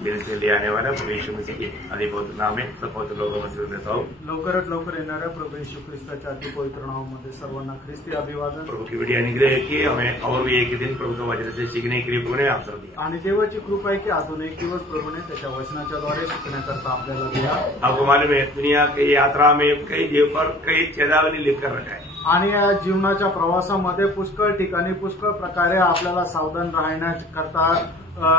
मेरे से ले आने वाला प्रभु यीशु मसीह के अति पवित्र नाम में सब पवित्र लोगों में से देता हूँ। लवकरात लवकर येणाऱ्या प्रभू येशू ख्रिस्ताच्या अति पवित्र नावामध्ये सर्वांना ख्रिस्ती अभिवादन। प्रभु की बड़ी अनुग्रह है कि हमें और भी एक दिन प्रभु का वचन से सीखने के लिए प्रभु ने अवसर दिया आणि देवाची कृपा आहे की अजून एक दिवस प्रभूने त्याच्या वचनाच्या द्वारे शिकण्याकरता आपल्याला दिला। आपको मालूम है दुनिया की यात्रा में कई देव पर कई चेतावनी लिखकर रखा है आणि या जीवनाच्या प्रवासामध्ये पुष्कळ ठिकाणी पुष्कळ प्रकारे आपल्याला सावधान राहण्याकरता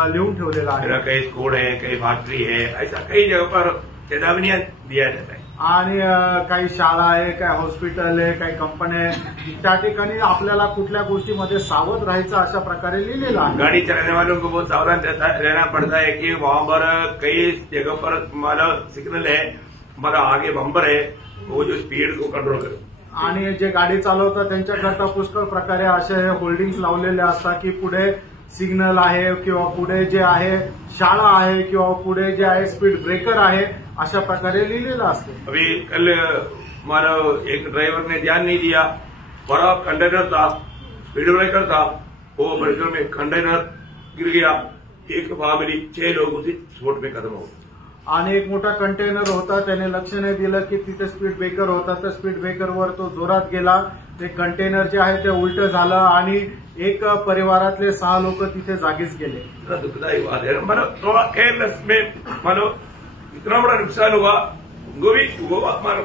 लिहून ठेवलेला आहे। कई स्कूल है, कई फैक्ट्री है, ऐसा कई जगह पर चेतावनियां दिया जाता है। आणि काही शाळा आहे, काही हॉस्पिटल आहे, काही कंपन्या आहे, त्या ठिकाणी आपल्याला कुठल्या गोष्टीमध्ये सावध राहायचं अशा प्रकारे लिहिलेलं आहे। गाड़ी चलाने वालों को बहुत सावधान रहना पड़ता है कि वहां पर कई जगह पर हमारा सिग्नल है, हमारा आगे बम्पर है, वो जो स्पीड को कंट्रोल करे। आणि जे गाडी चालवतात त्यांच्याकरता पुष्कळ प्रकारे असे होल्डिंग्स लावलेले असतात की पुढे सिग्नल आहे किंवा पुढे जे आहे शाळा आहे किंवा पुढे जे आहे स्पीड ब्रेकर आहे अशा प्रकारे लिहिलेलं असते। अभी कल हमारा एक ड्राइवर ने ध्यान नहीं दिया, बड़ा कंटेनर था, स्पीड ब्रेकर था, वो ब्रेकर में कंटेनर गिर गया, एक फैमिली 6 लोग उसी स्पॉट में खत्म हो गए। आणि एक मोठा कंटेनर होता, त्याने लक्ष नाही दिलं की तिथे स्पीड ब्रेकर होता, तर स्पीड ब्रेकरवर तो जोरात गेला, ते कंटेनर जे आहे ते उलटं झालं आणि एक परिवारातले 6 लोक तिथे जागीच गेले। दुखदायी बात है, मतलब थोड़ा केयरलेस में मानो इतना बड़ा नुकसान हुआ, उनको भी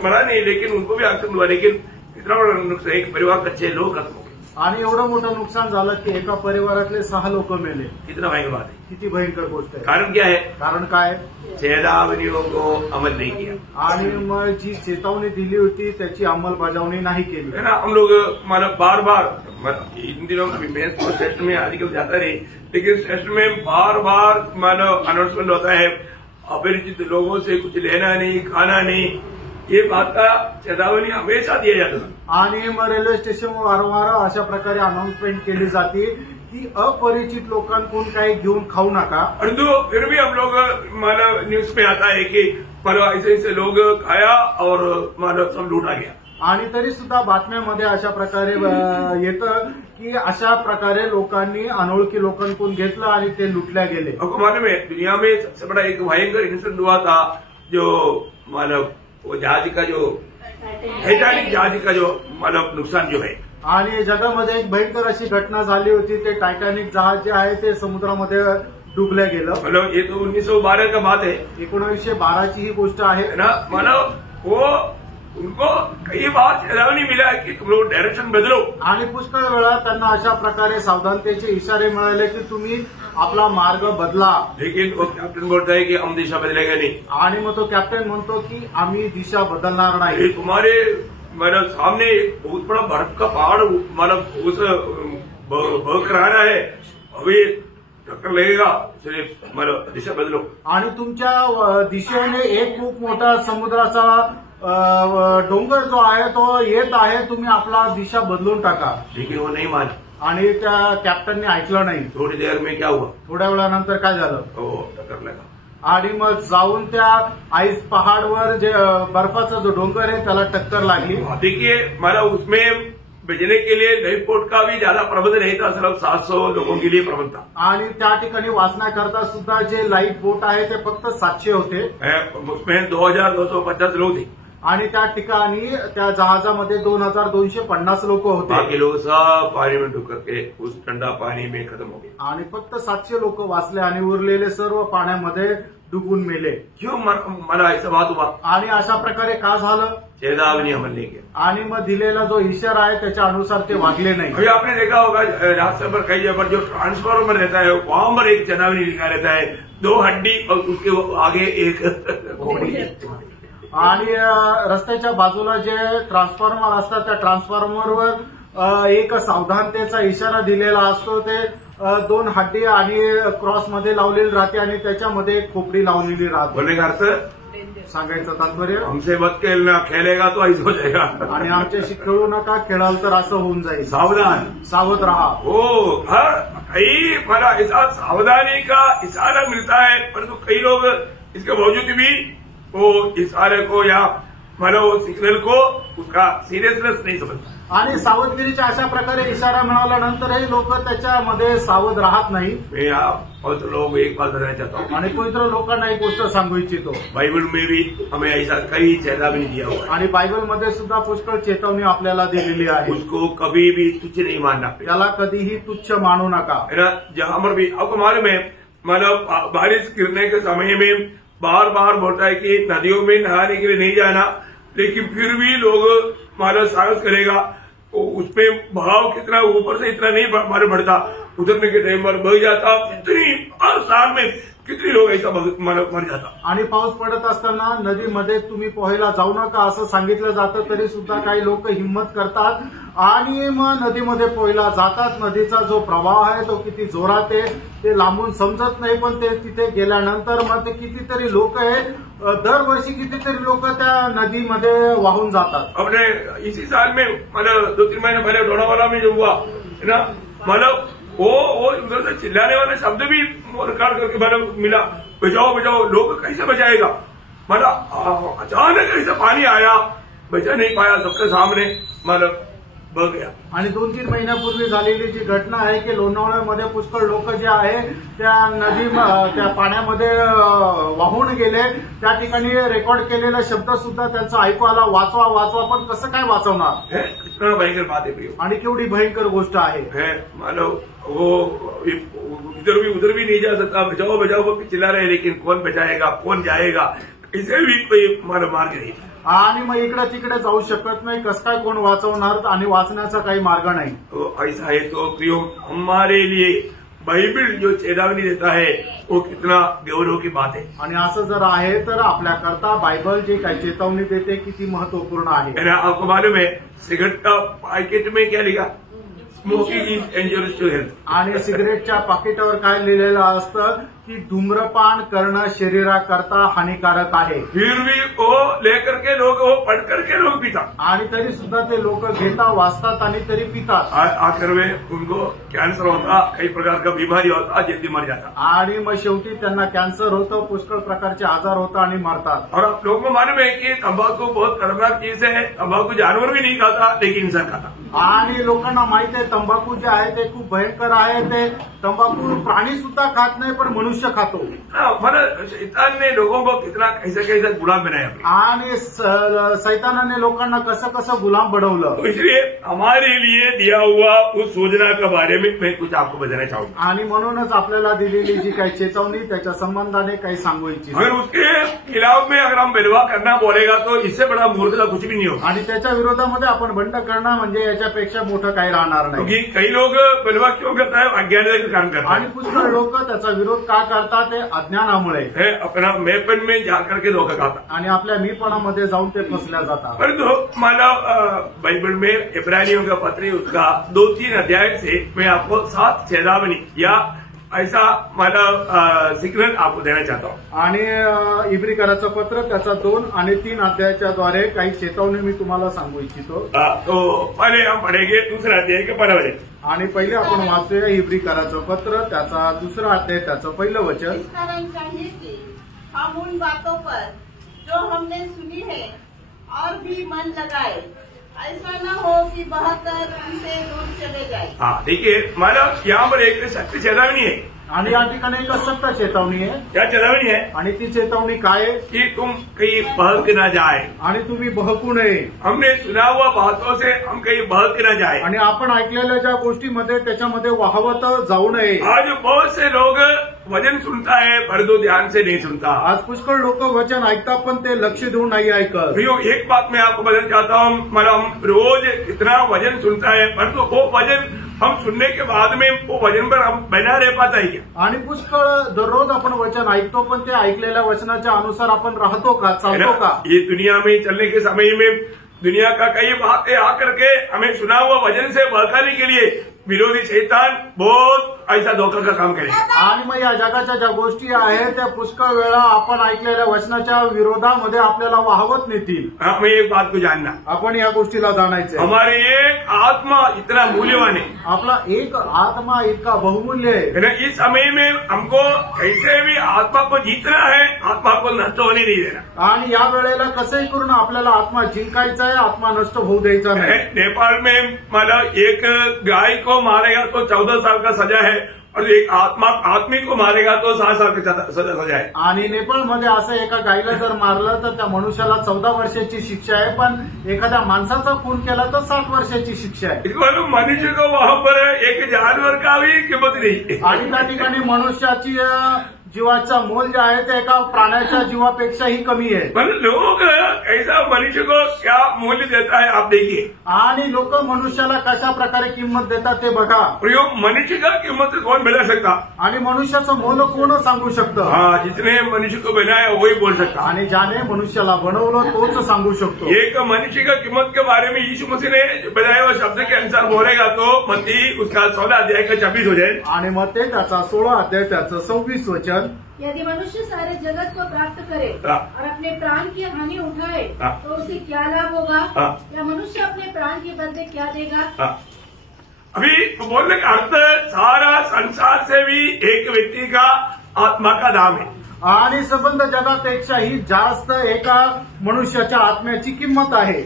मरा नहीं लेकिन उनको भी एक्सीडेंट हुआ, लेकिन इतना बड़ा नुकसान एक परिवार का 6 लोग खत्म हो गए आणि एवढं मोठं नुकसान झालं की एका परिवारातले 6 लोक मेले। कितना भयंकर बात है, किती भयंकर गोष्ट आहे। कारण क्या है? कारण काय? चेतावनियों को अमल नहीं किया आणि मग जी चेतावणी दिली होती त्याची अंमलबजावणी नाही केली है ना। हम लोग मतलब बार बार इन दिनों मैं स्टेशन में आजकल जाता नहीं, लेकिन स्टेशन में बार बार मतलब अनाउंसमेंट होता है अपरिचित लोगों से कुछ लेना नहीं, खाना नहीं, ये बात का चेतावनी हमेशा दिया जाता है। आणि मग रेल्वे स्टेशनवर वारंवार अशा प्रकारे अनाउन्समेंट केली जाते की अपरिचित लोकांकडून काही घेऊन खाऊ नका। परंतु फिर भी हम लोग मतलब न्यूज में आता है कि मतलब ऐसे ऐसे लोग खाया और मतलब सब लूटा गया। आणि तरी सुद्धा बातम्यामध्ये अशा प्रकारे येतं की अशा प्रकारे लोकांनी अनोळखी लोकांकडून घेतलं आणि ते लुटल्या गेले। आपको मालूम है दुनिया में सबसे बड़ा एक भयंकर इंसिडेंट हुआ था, जो मतलब वो जहाज का जो टाइटैनिक जहाज का जो मतलब नुकसान जो है, आणि जगामध्ये एक भयंकर अशी घटना झाली होती, ते टायटॅनिक जहाज जे आहे ते समुद्रामध्ये डुबल्या गेलं। मतलब ये तो 1912 का बात है, 1912 ची ही गोष्ट आहे ना। मतलब वो उनको कई बार चेतावनी मिला कि तुम लोग डायरेक्शन बदलो, आणि पुष्कळ वेळा त्यांना अशा प्रकारे सावधानतेचे इशारे मिळाले की तुम्ही आपला मार्ग बदला, लेकिन वो कैप्टन बोलता है कि हम दिशा बदलेगा नहीं। आणि मग तो कॅप्टन म्हणतो की आम्ही दिशा बदलणार नाही। तुम्हारे मतलब सामने बहुत बड़ा बर्फ का पहाड़ मतलब उस बह रहा है, अभी टक्कर लगेगा, इसलिए मतलब दिशा बदलो। आणि तुमच्या दिशेने एक खूप मोठा समुद्राचा डोंगर जो आहे तो येत आहे, तुम्ही आपला दिशा बदलून टाका। लेकिन वो नहीं माना आणि त्या कॅप्टनने ऐकलं नाही। थोड़ी देर में क्या हुआ? थोड्या वेळानंतर काय झालं? टक्कर लगा आणि मग जाऊन त्या आईस पहाडवर जे बर्फाचा जो डोंगर आहे त्याला टक्कर लागली। देखिए मतलब उसमें भेजने के लिए लाइफ बोट का भी ज्यादा प्रबंध नहीं था, सिर्फ 700 लोगों के लिए प्रबंध था। आणि त्या ठिकाणी वाचण्याकरता सुद्धा जे लाईफ बोट आहे ते फक्त 700 होते, उसमें 2250 लोग थे। आणि त्या ठिकाणी त्या जहाजामध्ये 2250 लोक होते। बाकी लोग सब पानी में डूब करके उस ठंडा पानी में खत्म हो गए आणि फक्त 700 लोक वाचले आणि उरलेले सर्व पाण्यामध्ये डुबून मेले। क्यों मला ऐसा बात हुआ? आणि अशा प्रकारे का झालं? चेतावनी अमल नहीं किया आणि मग दिलेला जो इशारा आहे त्याच्या अनुसार ते वागले नाही। अभी आपने देखा होगा रास्ते पर कई जगह पर जो ट्रांसफॉर्मर रहता है वहां पर एक चेतावनी लिखा रहता है, 2 हड्डी और उसके आगे एक आणि रस्त्याच्या बाजूला जे ट्रान्सफॉर्मर असतात त्या ट्रान्सफॉर्मरवर एक सावधानतेचा इशारा दिलेला असतो, ते 2 हड्डी आणि क्रॉसमध्ये लावलेली राहते आणि त्याच्यामध्ये एक खोपडी लावलेली राहते। बोलने का अर्थ सांगायचं तात्पर्य हमसे मत खेलना, खेलेगा तो ऐसा हो जाएगा। आणि आमच्याशी खेळू नका, खेळाल तर असं होऊन जाईल। सावधान, सावध रहा। हर कई मला ऐसा सावधानी का इशारा मिलता है, परंतु कई लोग इसके बावजूद भी वो इशारे को या मतलब सिग्नल को उसका सीरियसनेस नहीं समझता। आणि सावधगिरीच्या अशा प्रकारे इशारा मिळाल्यानंतरही लोक त्याच्यामध्ये सावध राहत नाही. मैं आप पवित्र लोगों को एक बात बताना चाहता हूँ, आणि पवित्र लोकांना एक गोष्ट सांगू इच्छितो. बाइबल में भी हमें ऐसा कई चेतावनी दिया हुआ है. आणि बायबलमध्ये सुद्धा पुष्कळ चेतावनी आपल्याला दिलेली आहे. उसको कभी भी तुच्छ नहीं मानना. त्याला कधीही तुच्छ मानू नका. है ना, जहां पर भी आपको मालूम है, मतलब बारिश गिरने के समय में बार बार बोलता है कि नदियों में नहाने के लिए नहीं जाना, लेकिन फिर भी लोग मानो साहस करेगा. उसमें बहाव कितना ऊपर से इतना नहीं मालूम पड़ता, उतरने के टाइम पर बह जाता. कितनी हर साल में कितनी लोग ऐसा मर जाता. आणि पाऊस पडत असताना नदीमध्ये तुम्ही पोहायला जाऊ नका असं सांगितलं जातं, तरी सुद्धा काही लोक हिंमत करतात आणि मग नदीमध्ये पोहायला जातात. नदीचा जो प्रवाह आहे तो किती जोरात आहे ते लांबून समजत नाही, पण ते तिथे गेल्यानंतर मग ते कितीतरी लोक आहे, दरवर्षी कितीतरी लोक त्या नदीमध्ये वाहून जातात. अपने इसी साल में मतलब 2-3 महीने पहले लोनावाला में जो हुआ है ना, मतलब वो उधर से चिल्लाने वाले शब्द भी रिकॉर्ड करके मतलब मिला, बचाओ बचाओ. लोग कैसे बचाएगा, मतलब अचानक ऐसा पानी आया, बचा नहीं पाया, सबके सामने मतलब बह गया. आणि 2-3 महिन्यापूर्वी झालेली जी घटना आहे की लोणावळ्यामध्ये पुष्कळ लोक जे आहे त्या त्या पाण्यामध्ये वाहून गेले. त्या ठिकाणी रेकॉर्ड केलेला शब्द सुद्धा त्यांचा ऐकू आला, वाचवा वाचवा. पण कसं काय वाचवणार, कितना भयंकर बात है प्रियो. आणि केवढी भयंकर गोष्ट आहे. मतलब वो उधर भी नहीं जा सकता, बचाओ बचाओ चिल्ला रहे, लेकिन कौन बचाएगा, कौन जाएगा, इसे भी कोई मार्ग नहीं. आणि मग इकडे तिकडे जाऊ शकत नाही, कसं काय कोण वाचवणार, आणि वाचण्याचा काही मार्ग नाही. तो ऐसा है तो प्रियो, हमारे लिए बाइबल जो चेतावनी देता है वो कितना गौरव की बात है. आणि असं जर आहे तर आपल्याकरता बायबल जे काही चेतावनी देते किती महत्वपूर्ण आहे. आपको मालूम है सिगरेट का पैकेट में क्या लिखा, smoking is dangerous to health. आणि सिगरेटच्या पाकिटावर काय लिहिलेलं असतं की धूम्रपान करणं शरीराकरता हानिकारक आहे. फिर भी वो लेकर के लोग, वो पढ़ करके लोग पीता. आणि तरी सुद्धा ते लोक घेतात, वाचतात आणि तरी पितात. आखिर में उनको कैंसर होता, कई प्रकार का बीमारी होता, जल्दी मर जाता. आणि मग शेवटी त्यांना कॅन्सर होतं, पुष्कळ प्रकारचे आजार होतात आणि मरतात. और आप लोगों को मालूम है कि तंबाकू बहुत खतरनाक चीज है. तंबाकू जानवर भी नहीं खाता, लेकिन इंसान खाता. आणि लोकांना माहित आहे तंबाखू जे आहे ते खूप भयंकर आहे. ते तंबाखू प्राणी सुद्धा खात नाही, पण मनुष्य खातो. मतलब शैतान ने लोगों को कितना कैसे गुलाम बनाया, आणि सैतानाने लोकांना कसं कसं गुलाम बनवलं. तो इसलिए हमारे लिए दिया हुआ उस योजना के बारे में मैं कुछ आपको बताना चाहूंगा. आणि म्हणूनच आपल्याला दिलेली जी काही चेतावनी त्याच्या संबंधाने काही सांगू इच्छितो. अगर उसके खिलाफ में अगर हम बिलवा करना बोलेगा तो इससे बड़ा मूर्खता कुछ भी नहीं होगा. आणि त्याच्या विरोधामध्ये आपण बंड करणं म्हणजे याच्यापेक्षा मोठं काही राहणार नाही. क्योंकि कई लोग बिलवा क्यों करता है, अज्ञानता के काम करता है. आणि पुष्कळ लोक त्याचा विरोध का करतात, ते अज्ञानामुळे. अपना मेपन में जाकर के धोखा खाता. आणि आपल्या मीपणामध्ये जाऊन ते फसल्या जातात. परंतु माना बाइबल में इब्रानियों का पत्र उसका 2-3 अध्याय से मैं आपको 7 चेतावनी या ऐसा मला सिग्नल आपको देना चाहता हूँ. आणि इब्रिकराचं पत्र त्याचा 2 आणि 3 अध्यायाच्या द्वारे काही चेतावणी मी तुम्हाला सांगू इच्छितो. तो पहले हम पढ़ेंगे दूसरा अध्याय के 12 वचन. आणि पहिले आपण वाचूया इब्रिकराचं पत्र त्याचा 2रा अध्याय त्याचं 1 वचन. इस कारण चाहिए कि हम उन बातों पर जो हमने सुनी है और भी मन लगाए, ऐसा न हो कि बहकर उनसे दूर चले जाए. हाँ देखिए, मतलब यहाँ पर एक सत्य चेतावनी है. आणि या ठिकाणी एक सत्य चेतावनी आहे. क्या चेतावनी है? आणि ती चेतावनी काय आहे कि तुम कहीं बहक न जाए. आणि तुम्ही बहकू नये. हमने सुना हुआ बातों से हम कहीं बहक न जाए. आणि आपण ऐकलेल्या ज्या गोष्टीमध्ये त्याच्यामध्ये वाहवत जाऊ नये. आज बहुत से लोग वचन सुनता है परंतु ध्यान से नहीं सुनता. आज पुष्कळ लोक वचन ऐकतात पण ते लक्ष देऊन नाही ऐकत. भैया एक बात मैं आपको बताना चाहता हूँ, मतलब हम रोज इतना वचन सुनता है परंतु वो वचन हम सुनने के बाद में वो वचन पर हम बना रह पाता है क्या? आणि पुष्कळ दररोज आपण वचन ऐकतो पण ते ऐकलेल्या वचनाच्या अनुसार आपण राहतो का, चालतो का? ये दुनिया में चलने के समय में दुनिया का कई बातें आकर के हमें सुना हुआ वचन से बहकाने के लिए विरोधी शैतान बहुत ऐसा धोखा का काम करें। आणि मग या जगाच्या ज्या गोष्टी आहेत त्या पुष्कळ वेळा आपण ऐकलेल्या वचनाच्या विरोधामध्ये आपल्याला वाहवत नेतील। हमें एक बात को जानना, आपण या गोष्टीला जाणायचं, हमारे एक आत्मा इतना मूल्यवान है, आपला एक आत्मा इतका बहुमूल्य आहे। इस समय में हमको कैसे भी आत्मा को जीतना है, आत्मा को नष्ट होने नहीं देना। आणि या वेळेला कसंही करून आपल्याला आत्मा जिंकायचा आहे, आत्मा नष्ट होऊ द्यायचा नाही। नेपाल में मतलब एक गाय को मारेगा तो 14 साल का सजा है और एक आदमी को मारेगा तो 7 साल की सजा है। आणि नेपाळमध्ये असं एका गायीला जर मारलं तर त्या मनुष्याला 14 वर्षाची शिक्षा आहे, पण एखाद्या माणसाचा खून केला तर 7 वर्षाची शिक्षा आहे। मनुष्य को वहां पर एक जानवर का भी किंमत नहीं। आणि त्या ठिकाणी मनुष्याची जीवाचा मोल जे आहे ते एका प्राण्याच्या जीवापेक्षाही कमी आहे। पण लोग ऐसा मनुष्य को क्या मूल्य देता है आप देखिए, आणि लोक मनुष्याला कशा प्रकारे किंमत देतात ते बघा। मनुष्य का किंमत कौन मिला सकता, आणि मनुष्याचं मोल कोण सांगू शकतं? हाँ, जिसने मनुष्य को बनाया वही बोल सकता। आणि ज्याने मनुष्याला बनवलं तोच सांगू शकतो। एक मनुष्य का कीमत के बारे में यीशु मसीह ने बताया हुआ शब्द के अनुसार बोलेगा तो मत्ती उसका 16 अध्याय का 26 हो जाए। आणि मग ते त्याचा 16 अध्याय त्याचं 26 वचन, यदि मनुष्य सारे जगत को प्राप्त करे और अपने प्राण की हानि उठाए तो उसे क्या लाभ होगा? या मनुष्य अपने प्राण के बदले क्या देगा? अभी बोलने का अर्थ सारा संसार से भी एक व्यक्ति का आत्मा का दाम है। आणि संबंध जगापेक्षाही जास्त एका मनुष्याच्या आत्म्याची किंमत आहे।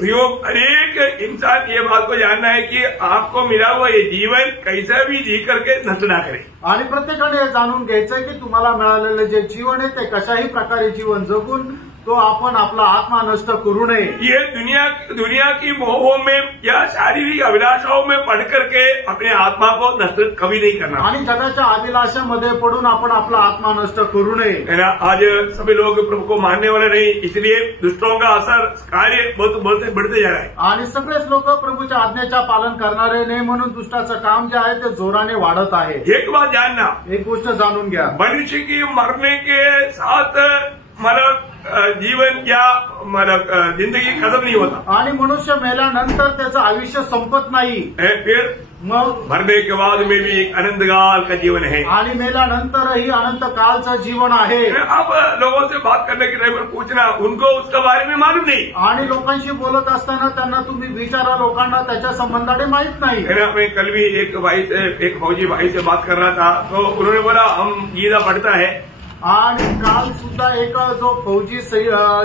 हर एक इंसान ये बात को जानना है कि आपको मिला हुआ ये जीवन कैसा भी जी करके नष्ट ना करे। आणि प्रत्येकाने हे जाणून घ्यायचंय की तुम्हाला मिळालेलं जे जीवन आहे ते कशाही प्रकारे जीवन जगून तो आपण आपला आत्मा नष्ट करू नये। ये दुनिया की मोहों में या शारीरिक अभिलाषाओं में पड़ करके अपने आत्मा को नष्ट कभी नहीं करना। आणि जगाच्या अभिलाषामध्ये पडून आपण आपला आत्मा नष्ट करू नये। आज सभी लोग प्रभु को मानने वाले नहीं, इसलिए दुष्टों का असर कार्य बहुत बढ़ते जा रहा है। आणि सगळेच लोक प्रभूच्या आज्ञेचा पालन करणारे नाही म्हणून दुष्टाचं काम जे आहे ते जोराने वाढत आहे। एक बात जानना, एक गोष्ट जाणून घ्या, मनुष्य की मरने के साथ मतलब जीवन या मतलब जिंदगी खत्म नहीं होता। आणि मनुष्य मेल्यानंतर त्याचं आयुष्य संपत नाही, फिर मग मरने के बाद में भी एक अनंत काल का जीवन है। आणि मेल्यानंतरही अनंत कालचं जीवन आहे। अब लोगों से बात करने के टाइम पर पूछना, उनको उसके बारे में मालूम नहीं। आणि लोकांशी बोलत असताना त्यांना तुम्ही विचारा, लोकांना त्याच्या संबंधाने माहित नाही। मैं कल भी एक फौजी भाई से बात कर रहा था तो उन्होंने बोला हम गीता पढ़ता है। आणि काल सुद्धा एक जो फौजी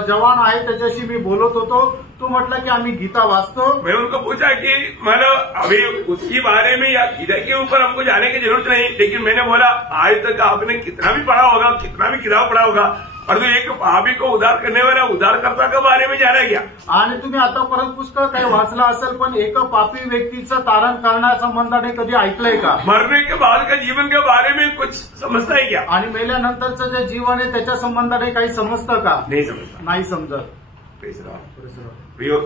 जवान आहे त्याच्याशी मी बोलत होतो, तो म्हटलं की आम्ही गीता वाचतो। मैं उनको पूछा कि मतलब अभी उसके बारे में या गीता के ऊपर हमको जाने की जरूरत नहीं, लेकिन मैंने बोला आज तक आपने कितना भी पढ़ा होगा, कितना भी किताब पढ़ा होगा, और तो एक पापी को उद्धार करने वाला उद्धारकर्ता के बारे में जाना गया। आणि तुम्ही आतापर्यंत पुष्कळ काही वाचलं असेल, पण एक पापी व्यक्तीचं तारण करण्यासंबंधाने कधी ऐकलंय का? मरने के बाद का जीवन के बारे में कुछ समझता है क्या? आणि मेल्यानंतरचं जे जीवन आहे त्याच्या संबंधाने काही समजतं का? नहीं समझता, नाही समजत।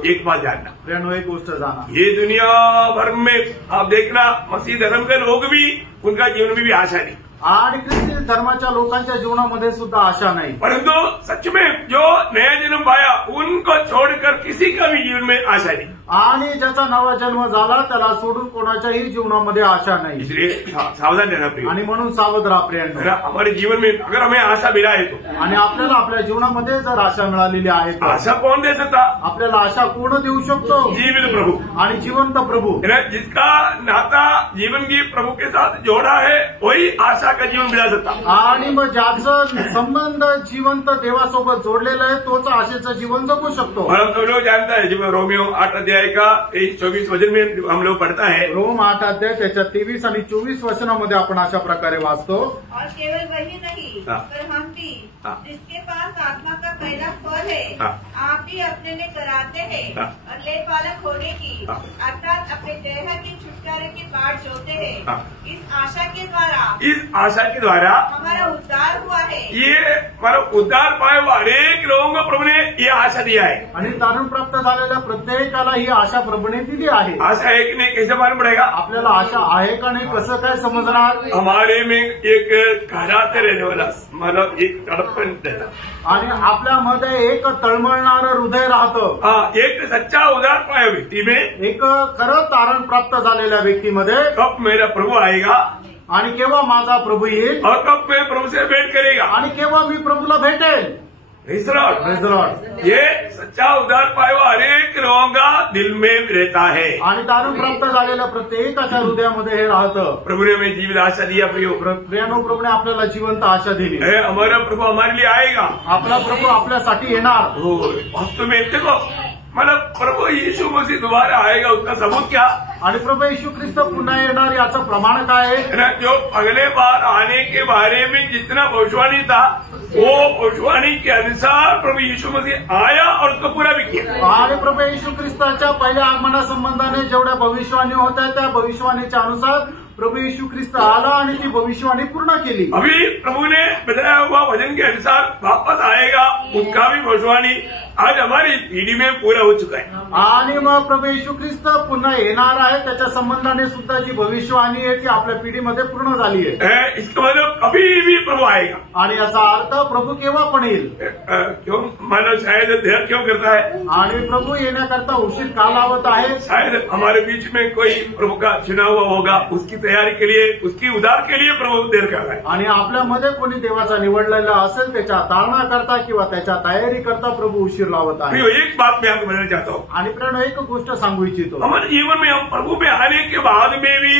एक बात जानना, प्रियानो एक गोष्ट जाना, ये दुनिया भर में आप देखना मसीह धर्म के लोग भी उनका जीवन में भी आशा नहीं, आणि ख्रिस्ती धर्माच्या लोकांच्या जीवनामध्ये सुद्धा आशा नाही। परंतु सच में जो नया जन्म पाया उनको छोड़कर किसी का भी जीवन में आशा नहीं। आणि ज्याचा नवा जन्म झाला त्याला सोडून कोणाच्याही जीवनामध्ये आशा नाही। इसलिए सावधान रहना प्रिय, आणि म्हणून सावध राहा प्रियांनो। हमारे जीवन में अगर हमें आशा मिला है तो, आणि आपल्याला आपल्या जीवनामध्ये जर आशा मिळालेली आहे तर आशा कौन दे सकता? आपल्याला आशा कोण देऊ शकतो? जीवित प्रभु आणि जिवंत प्रभू, जिसका नाता जीवन की प्रभु के साथ जोड़ा है वही आशा का जीवन मिला सकता। आणि मग ज्याचं संबंध जिवंत देवासोबत जोडलेलं आहे तोच आशेचं जीवन जगू शकतो। हम सब लोग जानता है जब रोमियो 8 अध्याय का 24 वचन में हम लोग पढ़ता है, रोम 8 अध्याय त्याच्या 23 आणि 24 वचनामध्ये आपण अशा प्रकारे वाचतो, और केवल वही नहीं पर हम भी जिसके पास आत्मा का पहला फल है आप भी अपने लिए कराते हैं और ले पालक होने की अर्थात अपने देह के छुटकारे की बाट जोते हैं। इस आशा के द्वारा हमारा उद्धार हुआ है। ये मतलब उद्धार पाए हुआ अनेक लोगों को प्रभु ने ये आशा दिया है। आणि तारण प्राप्त झालेल्या प्रत्येकाला ही आशा प्रभुने दिली आहे। आशा है कि नहीं, कैसे मालूम पड़ेगा? आपल्याला आशा आहे का नाही कसं काय समजणार? हमारे में एक घराते रहने वाला मतलब एक तड़पण रहता, आणि आपल्यामध्ये एक तळमळणारं हृदय राहतं। एक सच्चा उद्धार पाया व्यक्ती में, एक खरं तारण प्राप्त झालेल्या व्यक्तीमध्ये कब मेरा प्रभु आएगा आणि केव्हा माझा प्रभू येईल और कब मैं प्रभु से भेंट करेगा आणि केव्हा मी प्रभूला भेटेल. Praise the Lord. Praise the Lord. ये सच्चा उद्धार पाया हुआ हर एक लोगों का दिल में रहता है. आणि तारून प्राप्त झालेल्या प्रत्येकाच्या हृदयामध्ये हे राहतं. प्रभु ने हमें जीवित आशा दिया प्रियो. प्रियानो, प्रभूने आपल्याला जिवंत आशा दिली. हमारा प्रभु हमारे लिए आएगा. आपला प्रभू आपल्यासाठी येणार. हो वास्तव में देखो मतलब प्रभु यीशु मसीह दोबारा आएगा उसका सबूत क्या. आणि प्रभू येशू ख्रिस्त पुन्हा येणार याचं प्रमाण काय आहे. जो अगले बार आने के बारे में जितना भविष्यवाणी था वो भविष्यवाणी के अनुसार प्रभु यीशु मसीह आया और उसको पूरा भी किया. आणि प्रभू येशू ख्रिस्ताच्या पहिल्या आगमनासंबंधाने जेवढ्या भविष्यवाणी होत्या त्या भविष्यवाणीच्या अनुसार प्रभु यीशु ख्रिस्त आला आणि ती भविष्यवाणी पूर्ण केली. अभी प्रभु ने बताया हुआ वचन के अनुसार वापस आएगा उसका भी भविष्यवाणी आज हमारी पीढ़ी में पूरा हो चुका है. आणि मग प्रभू येशू ख्रिस्त पुन्हा येणार आहे त्याच्या संबंधाने सुद्धा जी भविष्यवाणी आहे ती आपल्या पिढीमध्ये पूर्ण झाली आहे. इसका मतलब अभी भी प्रभु आएगा. आणि याचा अर्थ प्रभू केव्हा पण येईल. क्यों मानव शायद देर क्यों करता है. आणि प्रभू येण्याकरता उशीर का लावत आहे. शायद हमारे बीच में कोई प्रभु का चुनाव होगा उसकी तैयारी के लिए उसकी उद्धार के लिए प्रभु देर कर रहा है. आणि आपल्यामध्ये कोणी देवाचा निवडलेला असेल त्याच्या तारणा करता किंवा त्याच्या तयारी करता प्रभु उशीर लावत आहे. एक बात मैं आपको बताना चाहता हूँ. आणि प्रेरणा एक गोष्ट सांगू इच्छितो. हमारे जीवन में हम प्रभु में आने के बाद में भी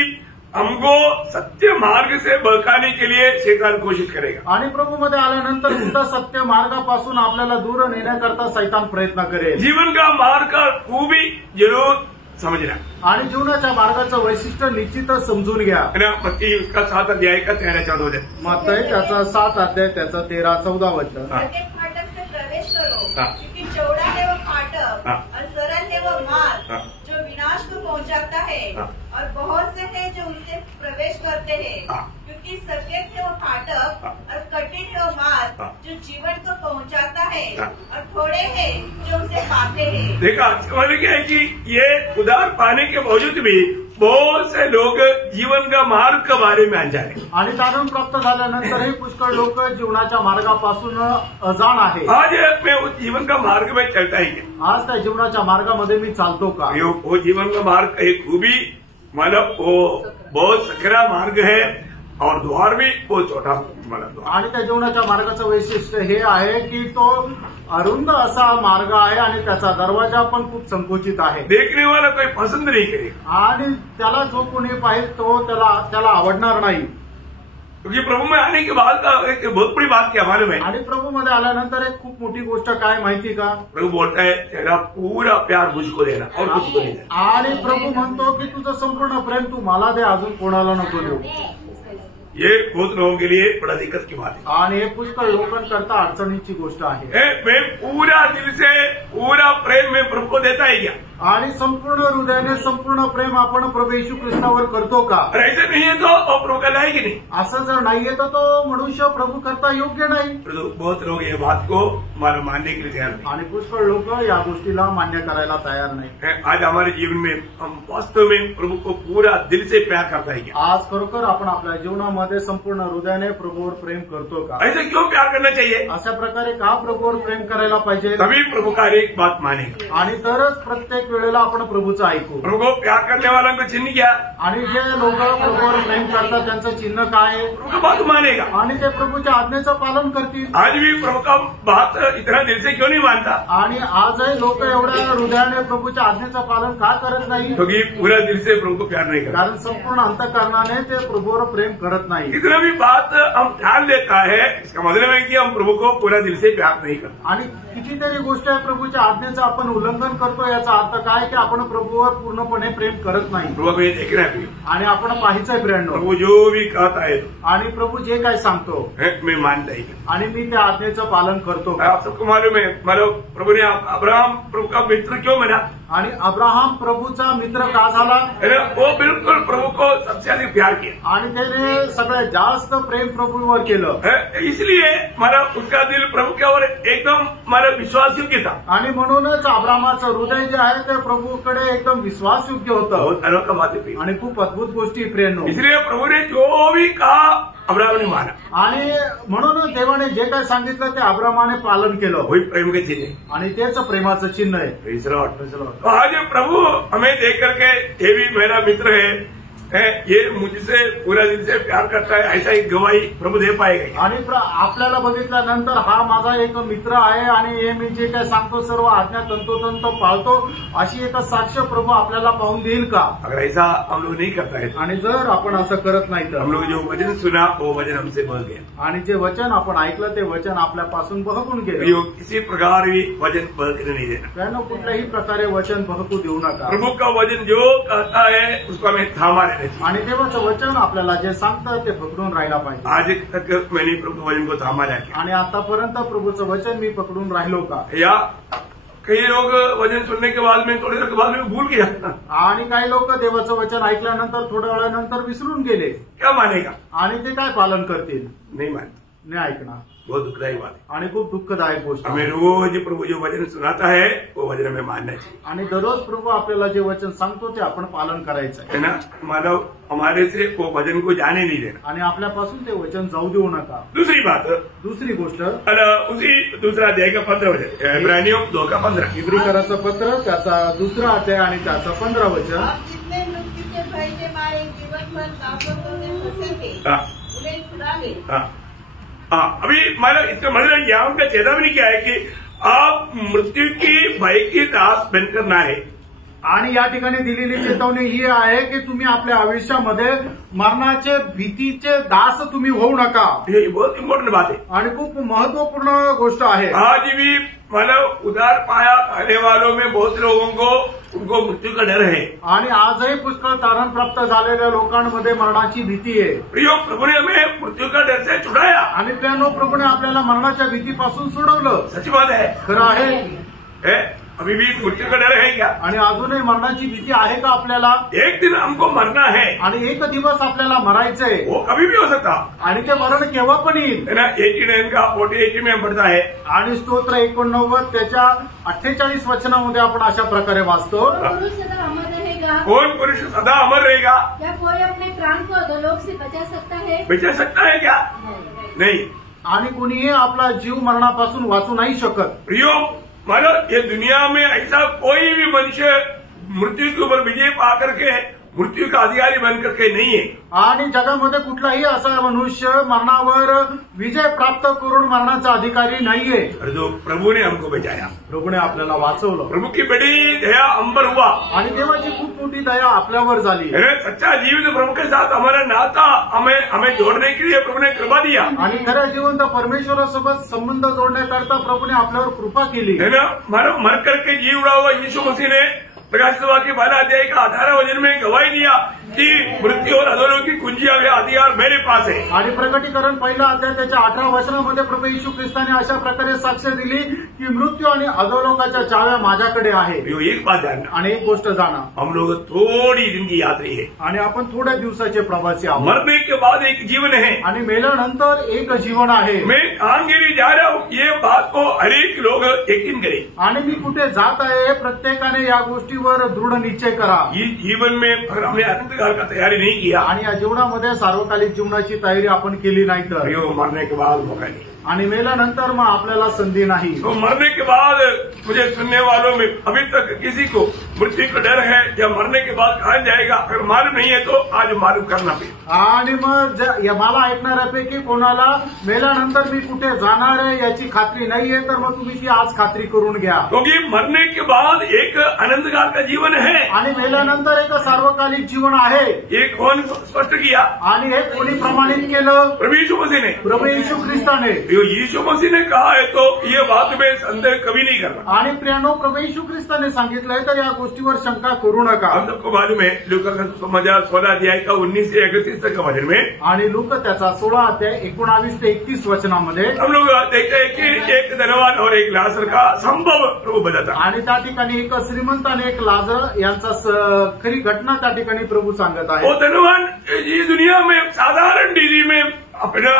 हमको सत्य मार्ग से बहकाने के लिए शैतान कोशिश करेगा. आणि प्रभूमध्ये आल्यानंतर सुद्धा सत्य मार्गापासून आपल्याला दूर नेण्याकरता शैतान प्रयत्न करेल. जीवन का मार्ग का खूबी जरूर समझना. आणि जीवनाच्या मार्गाचं वैशिष्ट्य निश्चितच समजून घ्या. मत्ती उसका 7 अध्याय का 13-14 वचन. मत्ती त्याचा 7 अध्याय त्याचा 13-14 वचन. फाटक से प्रवेश करो क्योंकि चौड़ा है वो फाटक और सरल है वो मार्ग जो विनाश को पहुंचाता है और बहुत से हैं जो उससे प्रवेश करते हैं. क्योंकि सफेद है वो फाटक और कठिन है वो मार्ग जो जीवन को पहुंचाता है और थोड़े हैं जो उसे पाते हैं. देखा समझ क्या है कि ये उद्धार पाने के बावजूद भी बहुत से लोग जीवन का मार्ग के बारे में अनजान है. आणि तारण प्राप्त झाल्यानंतरही पुष्कळ लोक जीवनाच्या मार्गापासून अजाण आहे. आज मैं उस जीवन का मार्ग में चलता ही है. आज त्या जीवनाच्या मार्गामध्ये मी चालतो का. वो जीवन का मार्ग एक खूबी मतलब वो बहुत सकरा मार्ग है और द्वार भी बहुत छोटा मतलब. आणि त्या जीवनाच्या मार्गाचं वैशिष्ट्य हे आहे की तो अरुंद असा मार्ग आहे आणि त्याचा दरवाजा पण खूप संकुचित आहे. देखने वाला कोई पसंद नहीं करेगा. आणि त्याला जो कोणी पाहिजे तो त्याला आवडणार नाही. क्योंकि प्रभु में आने के बाद का एक बहुत बड़ी बात क्या मालूम है. आणि प्रभूमध्ये आल्यानंतर एक खूप मोठी गोष्ट काय माहिती का. प्रभु बोलता है तेरा पूरा प्यार मुझको देना और कुछ को देना. आणि प्रभू म्हणतो की तुझं संपूर्ण प्रेम तू मला दे अजून कोणाला नको देऊ. ये बहुत लोगों के लिए बड़ा दिक्कत की बात है. आणि हे पुष्कळ लोकांकरता अडचणीची गोष्ट आहे. मैं पूरा दिल से पूरा प्रेम में प्रभु को देता है क्या. आणि संपूर्ण हृदयाने संपूर्ण प्रेम आपण प्रभू येशू ख्रिस्तावर करतो का. ऐसे नहीं है तो प्रभु का लायक नहीं. असं जर नाहीये तर तो मनुष्य प्रभू करता योग्य नाही. बहुत लोग ये बात को मानने के लिए तैयार नहीं. आणि पुष्कळ लोक या गोष्टीला मान्य करायला तयार नाही. आज हमारे जीवन में हम वास्तव में प्रभु को पूरा दिल से प्यार करता है क्या. आज खरोखर आपण आपल्या जीवनामध्ये संपूर्ण हृदयाने प्रभूवर प्रेम करतो का. ऐसे क्यों प्यार करना चाहिए. अशा प्रकारे का प्रभूवर प्रेम करायला पाहिजे. तभी प्रभु का एक बात मानेगा. आणि तरच प्रत्येक वेळेला आपण प्रभूचं ऐकू. प्रभु को प्यार करने वालों को चिन्ह क्या. आणि जे लोक प्रभूवर प्रेम करतात त्यांचं चिन्ह काय आहे. प्रभु का बात मानेगा. आणि ते प्रभूच्या आज्ञेचं पालन करतील. आज भी प्रभु का बात इतना दिल से क्यों नहीं मानता. आणि आजही लोक एवढ्या हृदयाने प्रभूच्या आज्ञेचं पालन का करत नाही. क्योंकि पूरा दिल से प्रभु को प्यार नहीं करता. कारण संपूर्ण अंतःकरणाने ते प्रभूवर प्रेम करत नाही. इतना भी बात हम ध्यान देता है इसका मतलब है कि हम प्रभु को पूरा दिल से प्यार नहीं करते. आणि कितीतरी गोष्ट आहे प्रभूच्या आज्ञेचं आपण उल्लंघन करतो याचा अर्थ काय की आपण प्रभूवर पूर्णपणे प्रेम करत नाही. प्रभु में देखना है आणि आपण पाहायचंय प्रेरणा. प्रभु जो भी कहता है आणि प्रभू जे काय सांगतो मैं मानता ही. आणि मी त्या आज्ञेचं पालन करतो. आप सबको मालूम है मतलब प्रभु ने अब्राहम प्रभु का मित्र क्यों बना. आणि अब्राहम प्रभूचा मित्र का झाला. वो बिल्कुल प्रभु को सबसे अधिक प्यार किया. आणि त्याने सगळ्यात जास्त प्रेम प्रभूवर केलं. इसलिए मतलब उसका दिल प्रभु के ओर एकदम मतलब विश्वासयोग्य था. आणि म्हणूनच अब्राहमाचं हृदय जे आहे ते प्रभूकडे एकदम विश्वासयोग्य होतं. अनोखा बात है. आणि खूप अद्भुत गोष्टी प्रेरणा. इसलिए प्रभु ने जो भी कहा अब्राहम ने माना. आणि म्हणून देवाने जे काय सांगितलं ते अब्राहमाने पालन केलं. वही प्रेम के चिन्ह है. आणि तेच प्रेमाचं चिन्ह आहे. आज प्रभु हमें देख करके ये भी मेरा मित्र है ये मुझसे पूरा दिल से प्यार करता है, ऐसा एक गवाही प्रभु दे पाएगा। आणि आपल्याला बघितल्यानंतर हा माझा एक मित्र आहे आणि हे मी जे काय सांगतो सर्व आज्ञा तंतोतंत पाळतो, अशी एक साक्ष प्रभू आपल्याला पाहून देईल का? अगर ऐसा हम लोग नहीं करता है आणि जर आपण असं करत नाही तर हम लोग जो वचन सुना वो वचन हमसे बह गया, आणि जे वचन आपण ऐकलं ते वचन आपल्यापासून बहकून गेलं। किसी प्रकार भी वचन बहकने नहीं देना, त्यानं कुठल्याही प्रकारे वचन बहकू देऊ नका। प्रभु का वचन जो कहता है उसको हमें थामा रहना चाहिए। आणि देवाचं वचन आपल्याला जे सांगतं ते पकडून राहायला पाहिजे। आज तक मैंने प्रभु वचन को थामा रहा है, आणि आतापर्यंत प्रभूचं वचन मी पकडून राहिलो का? या कई लोग वचन सुनने के बाद में थोड़ी देर के बाद में भूल गया, आणि काही लोक देवाचं वचन ऐकल्यानंतर थोड्या वेळानंतर विसरून गेले। क्या मानेगा? आणि ते काय पालन करतील? नहीं मानते, नाही ऐकणार। बहुत दुखदायी बात है। आणि खूप दुःखदायक गोष्ट हमें आहे। रोज प्रभु जो वचन सुनाता है वो वचन हमें मानना चाहिए, आणि दररोज प्रभू आपल्याला जे वचन सांगतो ते आपण पालन करायचं आहे है ना। मानव हमारे से वो वचन को जाने नहीं देना। आणि आपल्यापासून ते वचन जाऊ देऊ नका। दूसरी बात, दुसरी गोष्ट, उसी दूसरा अध्याय का 15 वचन, इब्रानियों 2:15, इब्रीकराचं पत्र त्याचा दुसरा अध्याय आणि त्याचं 15 वचन। आप जितने मृत्यु के भय से मारे जीवन भर दावतों में फंसे थे उन्हें छुड़ा ले। अभी मानो इसका मतलब यहाँ का चेतावनी क्या है कि आप मृत्यू की भय की दास बनकर ना है। आणि या ठिकाणी दिलेली चेतावणी ही आहे की तुम्ही आपल्या आयुष्यामध्ये मरणाचे भीतीचे दास तुम्ही होऊ नका। ये बहुत इम्पोर्टेंट बात है आणि खूप महत्वपूर्ण गोष्ट आहे। आज भी मतलब उधार पाया खाने वालों में बहुत से लोगों को उनको मृत्यू का डर है, आणि आजही पुष्कळ तारण प्राप्त झालेल्या लोकांमध्ये मरणाची भीती आहे। प्रियो, प्रभु ने हमें मृत्यू का डर से छुड़ाया, आणि त्यानो प्रभूने आपल्याला मरणाच्या भीतीपासून सोडवलं। सच्ची बात है, खरं आहे। अभी भी मृत्यू का डर है क्या? आणि अजूनही मरणाची भीती आहे का आपल्याला? एक दिन हमको मरना है, आणि एक दिवस आपल्याला मरायचंय, वो कभी भी हो सकता, आणि ते मरण केव्हा पण येईल, है ना। 89 का 48 में पढ़ता है, आणि स्तोत्र 89 त्याच्या 48 वचनामध्ये आपण अशा प्रकारे वाचतो, पुरुष सदा अमर रहेगा। कौन पुरुष सदा अमर रहेगा? क्या कोई अपने प्राण को अधोलोक से बचा सकता है? बचा सकता है क्या? नहीं। आणि कुणीही आपला जीव मरणापासून वाचू नाही शकत। प्रियो, मानो ये दुनिया में ऐसा कोई भी मनुष्य मृत्यू के ऊपर विजय पा करके मृत्यू का अधिकारी बन करके नहीं है। आणि जगामध्ये कुठलाही असा मनुष्य मरणावर विजय प्राप्त करून मरणाचा अधिकारी नाहीये। और जो प्रभु ने हमको बचाया, प्रभूने आपल्याला वाचवलं, प्रभु की बड़ी दया हम पर हुआ, आणि देवाची खूप मोठी दया आपल्यावर झाली। सच्चा जीवित प्रभु के साथ हमारा नाता हमें जोड़ने के लिए प्रभु ने कृपा दिया, आणि खऱ्या जिवंत परमेश्वरासोबत संबंध जोडण्याकरता प्रभूने आपल्यावर कृपा केली, है ना। मानो मर करके जी उड़ा हुआ यीशु मसीह ने प्रकाशित वाक्य 12 अध्याय का 18 वचन में गवाही दिया कि मृत्यू और अधोलोक की कुंजिया वे अधिकार मेरे पास है। आणि प्रकटीकरण 1 अध्याय त्याच्या 18 वचनामध्ये प्रभू येशू ख्रिस्ताने अशा प्रकारे साक्ष दिली की मृत्यू आणि अधोलोकाच्या चाव्या माझ्याकडे आहे। एक बात जानना, आणि एक गोष्ट जाणा, हम लोग थोड़ी दिन की यात्री है, आणि आपण थोड्या दिवसाचे प्रवासी आहोत। मरने के बाद एक जीवन है, आणि मेल्यानंतर एक जीवन आहे। मैं कहाँ के लिए जा रहा हूँ ये बात को हर एक लोग यकीन करें, आणि मी कुठे जात आहे प्रत्येकाने या गोष्टीवर दृढ निश्चय करा। इस जीवन में अगर हमने अंतकाल का तैयारी नहीं किया, आणि या जीवनामध्ये सार्वकालिक जीवनाची तयारी आपण केली नाही तर मरने के बाद मौका नहीं, आणि मेल्यानंतर मग आपल्याला संधी नाही। तो मरने के बाद मुझे सुनने वालों में अभी तक किसी को मृत्यू का डर है या मरने के बाद कहा जाएगा, अगर मालूम नहीं है तो आज मालूम करना भी। आणि मग मला ऐकणाऱ्यापैकी कोणाला मेल्यानंतर मी कुठे जाणार आहे याची खात्री नाहीये तर मग तुम्ही ती आज खात्री करून घ्या, क्योंकि मरने के बाद एक अनंतकाल का जीवन है आणि मेल्यानंतर एक सार्वकालिक जीवन आहे। ये कौन स्पष्ट किया? आणि हे कोणी प्रमाणित केलं? प्रभु यीशु मसीह ने, प्रभू येशू ख्रिस्ताने। यीशु मसीह ने कहा है तो ये बात में संदेह कभी नहीं करना। आणि प्रियानो, प्रभू येशू ख्रिस्ताने सांगितलंय तर या गोष्टीवर शंका करू नका। हम सबको मालूम है लूका का समाचार 16 अध्याय का 19 से 31 तक का वचन में, आणि लूका त्याचा 16 अध्याय 19 ते 31 वचनामध्ये हम लोग देखते हैं कि एक धनवान और एक लाजर का संभव प्रभू बताता, आणि त्या ठिकाणी एक श्रीमंत आणि एक लाजर यांचा खरी घटना त्या ठिकाणी प्रभू सांगत आहे। वो धनवान इस दुनिया में साधारण डिग्री में अपना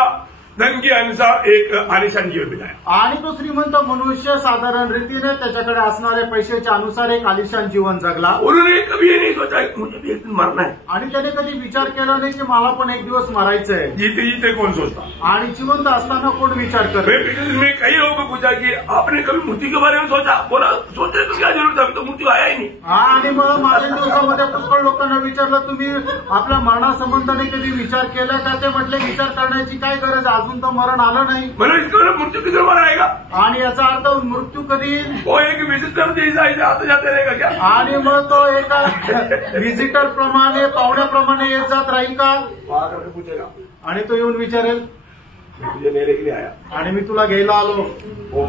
धन के अनुसार एक आलिशान जीवन बिताया। आणि तो श्रीमंत मनुष्य साधारण रीतीने त्याच्याकडे असणाऱ्या पैशाच्या अनुसार एक आलिशान जीवन जगला। उन्होंने कभी ये नहीं सोचा मुझे भी एक दिन मरना है, आणि त्याने कधी विचार केला नाही की मला पण एक दिवस मरायचंय। जीते जीते कौन सोचता, आणि जिवंत असताना कोण विचार करतो। मैं कई लोगों को पूछा कि आपने कभी मृत्यू के बारे में सोचा? बोला सोचने तो क्या जरूरत है, अभी तो मृत्यू आया ही नहीं। आणि मग माझ्या दिवसामध्ये पुष्कळ लोकांना विचारलं तुम्ही आपल्या मरणासंबंधाने कधी विचार केला का? ते म्हटले विचार करण्याची काय गरज, अजून तर मरण आलं नाही। मतलब इसका मृत्यू किधर मर आएगा? आणि याचा अर्थ मृत्यू कधी वो एक विजिटर जैसा ऐसे आते जाते रहेगा क्या? आणि मग तो एका व्हिजिटर प्रमाणे पाहुण्याप्रमाणे येत जात राहील का? वहां करके पूछेगा आणि तो येऊन विचारेल मुझे मेरे के लिए आया, आणि मी तुला घ्यायला आलो। वो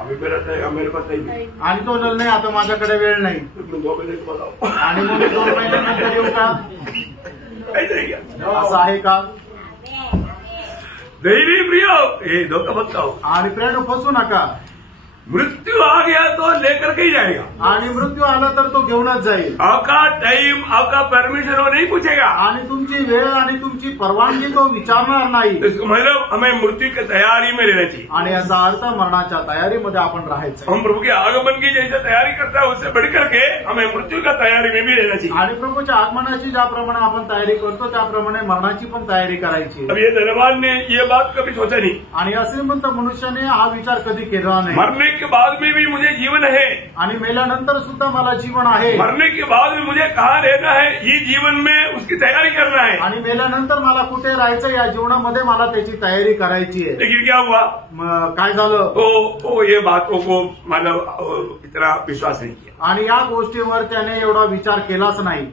अभी मेरे पास नहीं, आणि तो म्हणेल नाही आता माझ्याकडे वेळ नाही, तुम 2 महीने को बताओ। आणि मग मी 2 महिन्यानंतर येऊ का? ऐसा है क्या? असं आहे का? नहीं प्रियो, ये धोखा मत खाओ। आणि प्रेरणा फसू नका। मृत्यू आ गया तो लेकर के ही जाएगा, आणि मृत्यू आला तर तो घेऊनच जाईल। आपका टाइम आपका परमिशन वो नहीं पूछेगा, आणि तुमची वेळ आणि तुमची परवानगी तो विचारणार नाही। इसका मतलब हमें मृत्यू की तैयारी में रहना चाहिए। आणि याचा अर्थ मरणाच्या तयारीमध्ये आपण राहायचं। हम प्रभु के आगमन की जैसे तैयारी करता है उससे बढ़कर के हमें मृत्यू का तैयारी में भी रहना चाहिए। आणि प्रभूच्या आगमनाची ज्याप्रमाणे आपण तयारी करतो त्याप्रमाणे मरणाची पण तयारी करायची। अब ये धनवान ने ये बात कभी सोचा नहीं, आणि श्रीमंत मनुष्याने हा विचार कधी केला नाही। मरने के बाद में भी मुझे जीवन है, आणि मेल्यानंतर सुद्धा मला जीवन आहे। मरने के बाद में मुझे कहाँ रहना है ये जीवन में उसकी तैयारी करना है। आणि मेल्यानंतर मला कुठे राहायचं या जीवनामध्ये मला त्याची तयारी करायची आहे। लेकिन क्या हुआ, काय झालं? तो ये बातों को मतलब इतना विश्वास नहीं किया, आणि या गोष्टीवर त्याने एवढा विचार केलाच नाही।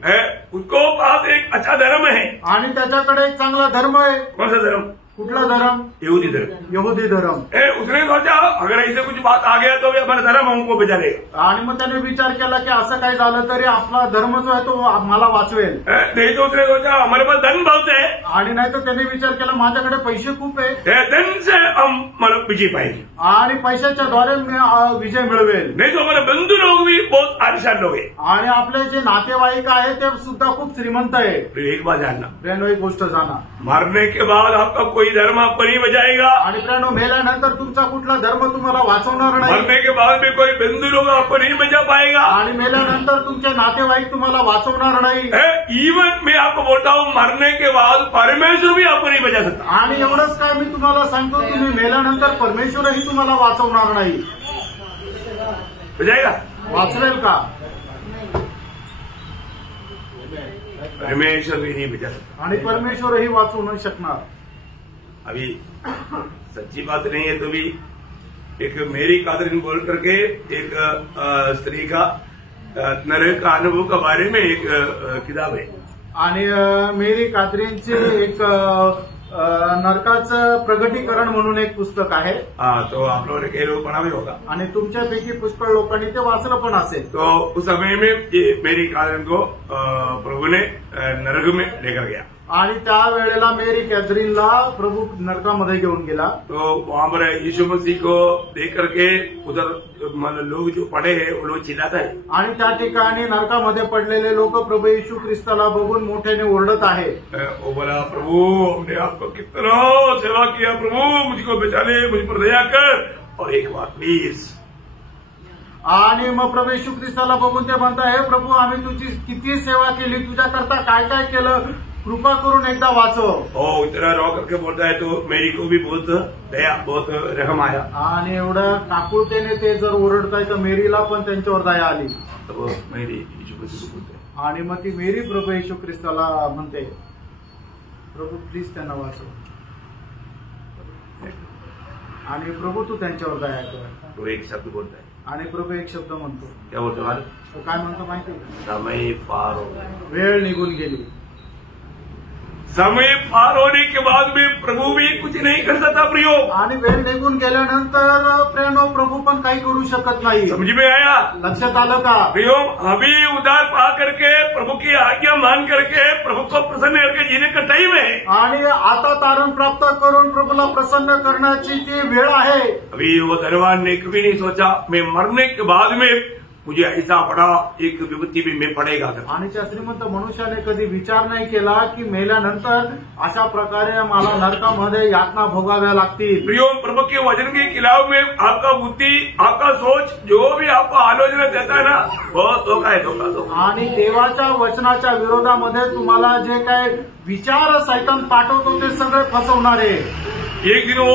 उसको पास एक अच्छा धर्म है, आणि त्याच्याकडे एक चांगला धर्म आहे। कौन सा धर्म? कुठला धर्म? यहूदी धर्म। यहूदी धर्म। उसने सोचा अगर ऐसे कुछ बात आ गया तो हमारा धर्म हमको बचा लेगा। आणि मग त्याने विचार केला की असं काय झालं तरी आपला धर्म जो आहे तो मला वाचवेल। नहीं तो उसने सोचा हमारे पास धन बहुत है, आणि नाही तर त्याने विचार केला माझ्याकडे पैसे खूप आहे, धन से हम मतलब विजय पाएंगे, आणि पैशाच्या द्वारे मी विजय मिळवेल। नहीं तो हमारे बंधु लोग भी बहुत आलिशान लोग हैं, आणि आपले जे नातेवाईक आहे ते सुद्धा खूप श्रीमंत आहे। एक बात जानना, प्रेनो एक गोष्ट जाणा, मरने के बाद आपका कोई धर्म आपको नहीं बचाएगा। आणि प्रेनो मेल्यानंतर तुमचा कुठला धर्म तुम्हाला वाचवणार नाही। मरने के बाद में कोई बंधु लोग आपको नहीं बचा पाएगा, आणि मेल्यानंतर तुमचे नातेवाईक तुम्हाला वाचवणार नाही। इवन मैं आपको बोलता हूँ मरने के बाद परमेश्वर भी आपको नहीं बचा सकता। आणि एवढंच काय मी तुम्हाला सांगतो, तुम्ही मेल्यानंतर परमेश्वरही तुम्हाला वाचवणार नाही। बचाएगा? वाचवेल का? परमेश्वर भी नहीं बचा सकता, आणि परमेश्वरही वाचवू नाही शकणार। अभी सच्ची बात नहीं है तो भी एक मेरी कादरीन बोल करके एक स्त्री का नरक का अनुभव के बारे में एक किताब है। आणि मेरी कात्रींचे एक नरकाचं प्रगटीकरण म्हणून एक पुस्तक आहे। हाँ, तो आप लोगों ने कई लोग पढ़ा भी होगा, आणि तुमच्यापैकी पुष्कळ लोकांनी ते वाचलं पण असेल। तो उस समय में ये मेरी कादरीन को प्रभु ने नरक में लेकर गया, आणि त्या वेळेला मेरी कॅथरीनला प्रभू नरकामध्ये घेऊन गेला। तो वहां पर यीशु मसीह को देख करके उधर मतलब लोग जो पड़े हैं वो लोग चिल्लाता है, आणि त्या ठिकाणी नरकामध्ये पडलेले लोक प्रभू येशू ख्रिस्ताला बघून मोठ्याने ओरडत आहे। वो बोला प्रभु हमने आपको कितना सेवा किया, प्रभु मुझको बचा ले, मुझ पर दया कर, और एक बात प्लीज। आणि मग प्रभू येशू ख्रिस्ताला बघून ते म्हणता, हे प्रभू आम्ही तुझी किती सेवा केली, तुझ्याकरता काय काय केलं, कृपा करून एकदा वाचव। इतना रो करके बोलता है तो मेरी को भी बहुत दया बहुत रहम आया। आणि एवढं काकुळतेने ते जर ओरडताय तर मेरीला पण त्यांच्यावर दया आली। तो मेरी यीशु मसीह को बोलते हैं, आणि मग ती मेरी प्रभू येशू ख्रिस्ताला म्हणते, प्रभू प्लीज त्यांना वाचव, आणि प्रभू तू त्यांच्यावर दया कर। तो एक शब्द बोलता है, आणि प्रभू एक शब्द म्हणतो, क्या बोलते मालूम? तो काय म्हणतो माहिती? समय पार हो गया। वेळ निघून गेली। समय पार होने के बाद में प्रभु भी कुछ नहीं कर सकता प्रियो। आणि वेळ निघून गेल्यानंतर प्रेनो प्रभु पण काही करू शकत नाही। समझ में आया? लक्षात आलं का? प्रियो अभी उधार पा करके प्रभु की आज्ञा मान करके प्रभु को प्रसन्न करके जीने का टाइम है। आणि आता तारण प्राप्त करून प्रभूला प्रसन्न करण्याची ती वेळ आहे। अभी वो धनवान ने कभी नहीं सोचा मैं मरने के बाद में मुझे ऐसा बड़ा एक विपत्ति भी में पड़ेगा। आणि त्या श्रीमंत मनुष्याने कधी विचार नाही केला की मेल्यानंतर अशा प्रकारे मला नरकामध्ये यातना भोगाव्या लागतील। प्रियो, प्रभु के वचन के खिलाफ में आपका बुद्धि, आपका सोच, जो भी आपको आलोचना देता है ना, बहुत धोखा है, धोखा। आणि देवाच्या वचनाच्या विरोधामध्ये तुम्हाला जे काय विचार सैतान पाठवतो ते सगळे फसवणारे। एक दिन वो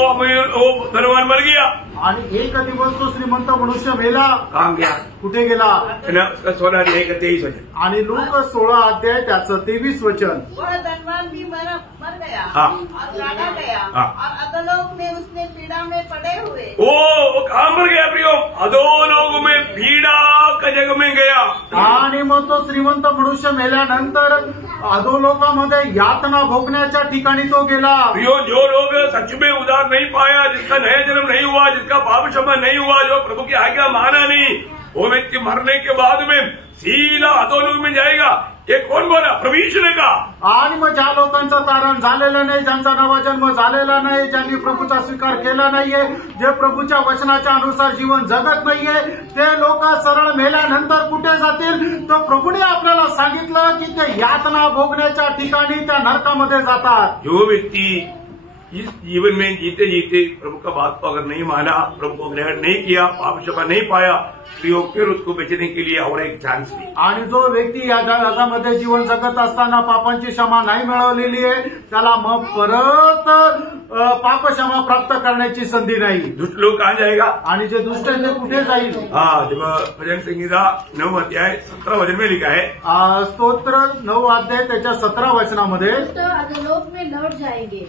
धनवान मर गया आणि एक दिवस तो श्रीमंत मनुष्य मेला। कहाँ गया? कुठे गेला? उसका 16 अध्याय का 23 वचन। आणि लूक 16 अध्याय त्याचं 23 वचन। वह धनवान भी मर गया हाँ। और राजा गया हाँ। और अधोलोक में उसने पीड़ा में पड़े हुए। वो कहाँ मर गया प्रियो? अधोलोक में पीड़ा का जग में गया। आणि मग तो श्रीमंत मनुष्य मेल्यानंतर अधोलोकामध्ये यातना भोगण्याच्या ठिकाणी तो गेला। प्रियो, जो लोग सच में उद्धार नहीं पाया, जिसका नया जन्म नहीं हुआ, जिसका पाप क्षमा नहीं हुआ, जो प्रभु की आज्ञा माना नहीं, वो व्यक्ति मरने के बाद में सीधा अधोलोक में जाएगा। ये कौन बोला? प्रभु यीशु ने कहा। आणि मग ज्या लोकांचं तारण झालेलं नाही, ज्यांचा नवा जन्म झालेला नाही, ज्यांनी प्रभूचा स्वीकार केला नाहीये, जे प्रभूच्या वचनाच्या अनुसार जीवन जगत नाहीये, ते लोक सरळ मेल्यानंतर कुठे जातील? तर प्रभूने आपल्याला सांगितलं की ते यातना भोगण्याच्या ठिकाणी त्या नरकामध्ये जातात। जो व्यक्ति इस जीवन में जीते जीते प्रभु का बात को अगर नहीं माना, प्रभु को ग्रहण नहीं किया, पाप क्षमा नहीं पाया, फिर उसको बचने के लिए और एक चांस नहीं। आणि जो व्यक्ती या जगामध्ये जीवन जगत असताना पापांची क्षमा नाही मिळवलेली आहे, त्याला मग परत पाप क्षमा प्राप्त करण्याची संधी नाही। दुष्ट लोग कहाँ जाएगा? आणि जे दुष्ट आहे ते कुठे जाईल? जब भजन संहिता 9 अध्याय 17 वचन में लिखा है, स्तोत्र 9 अध्याय त्याच्या 17 वचनामध्ये दुष्ट अधोलोक में लौट जाएंगे।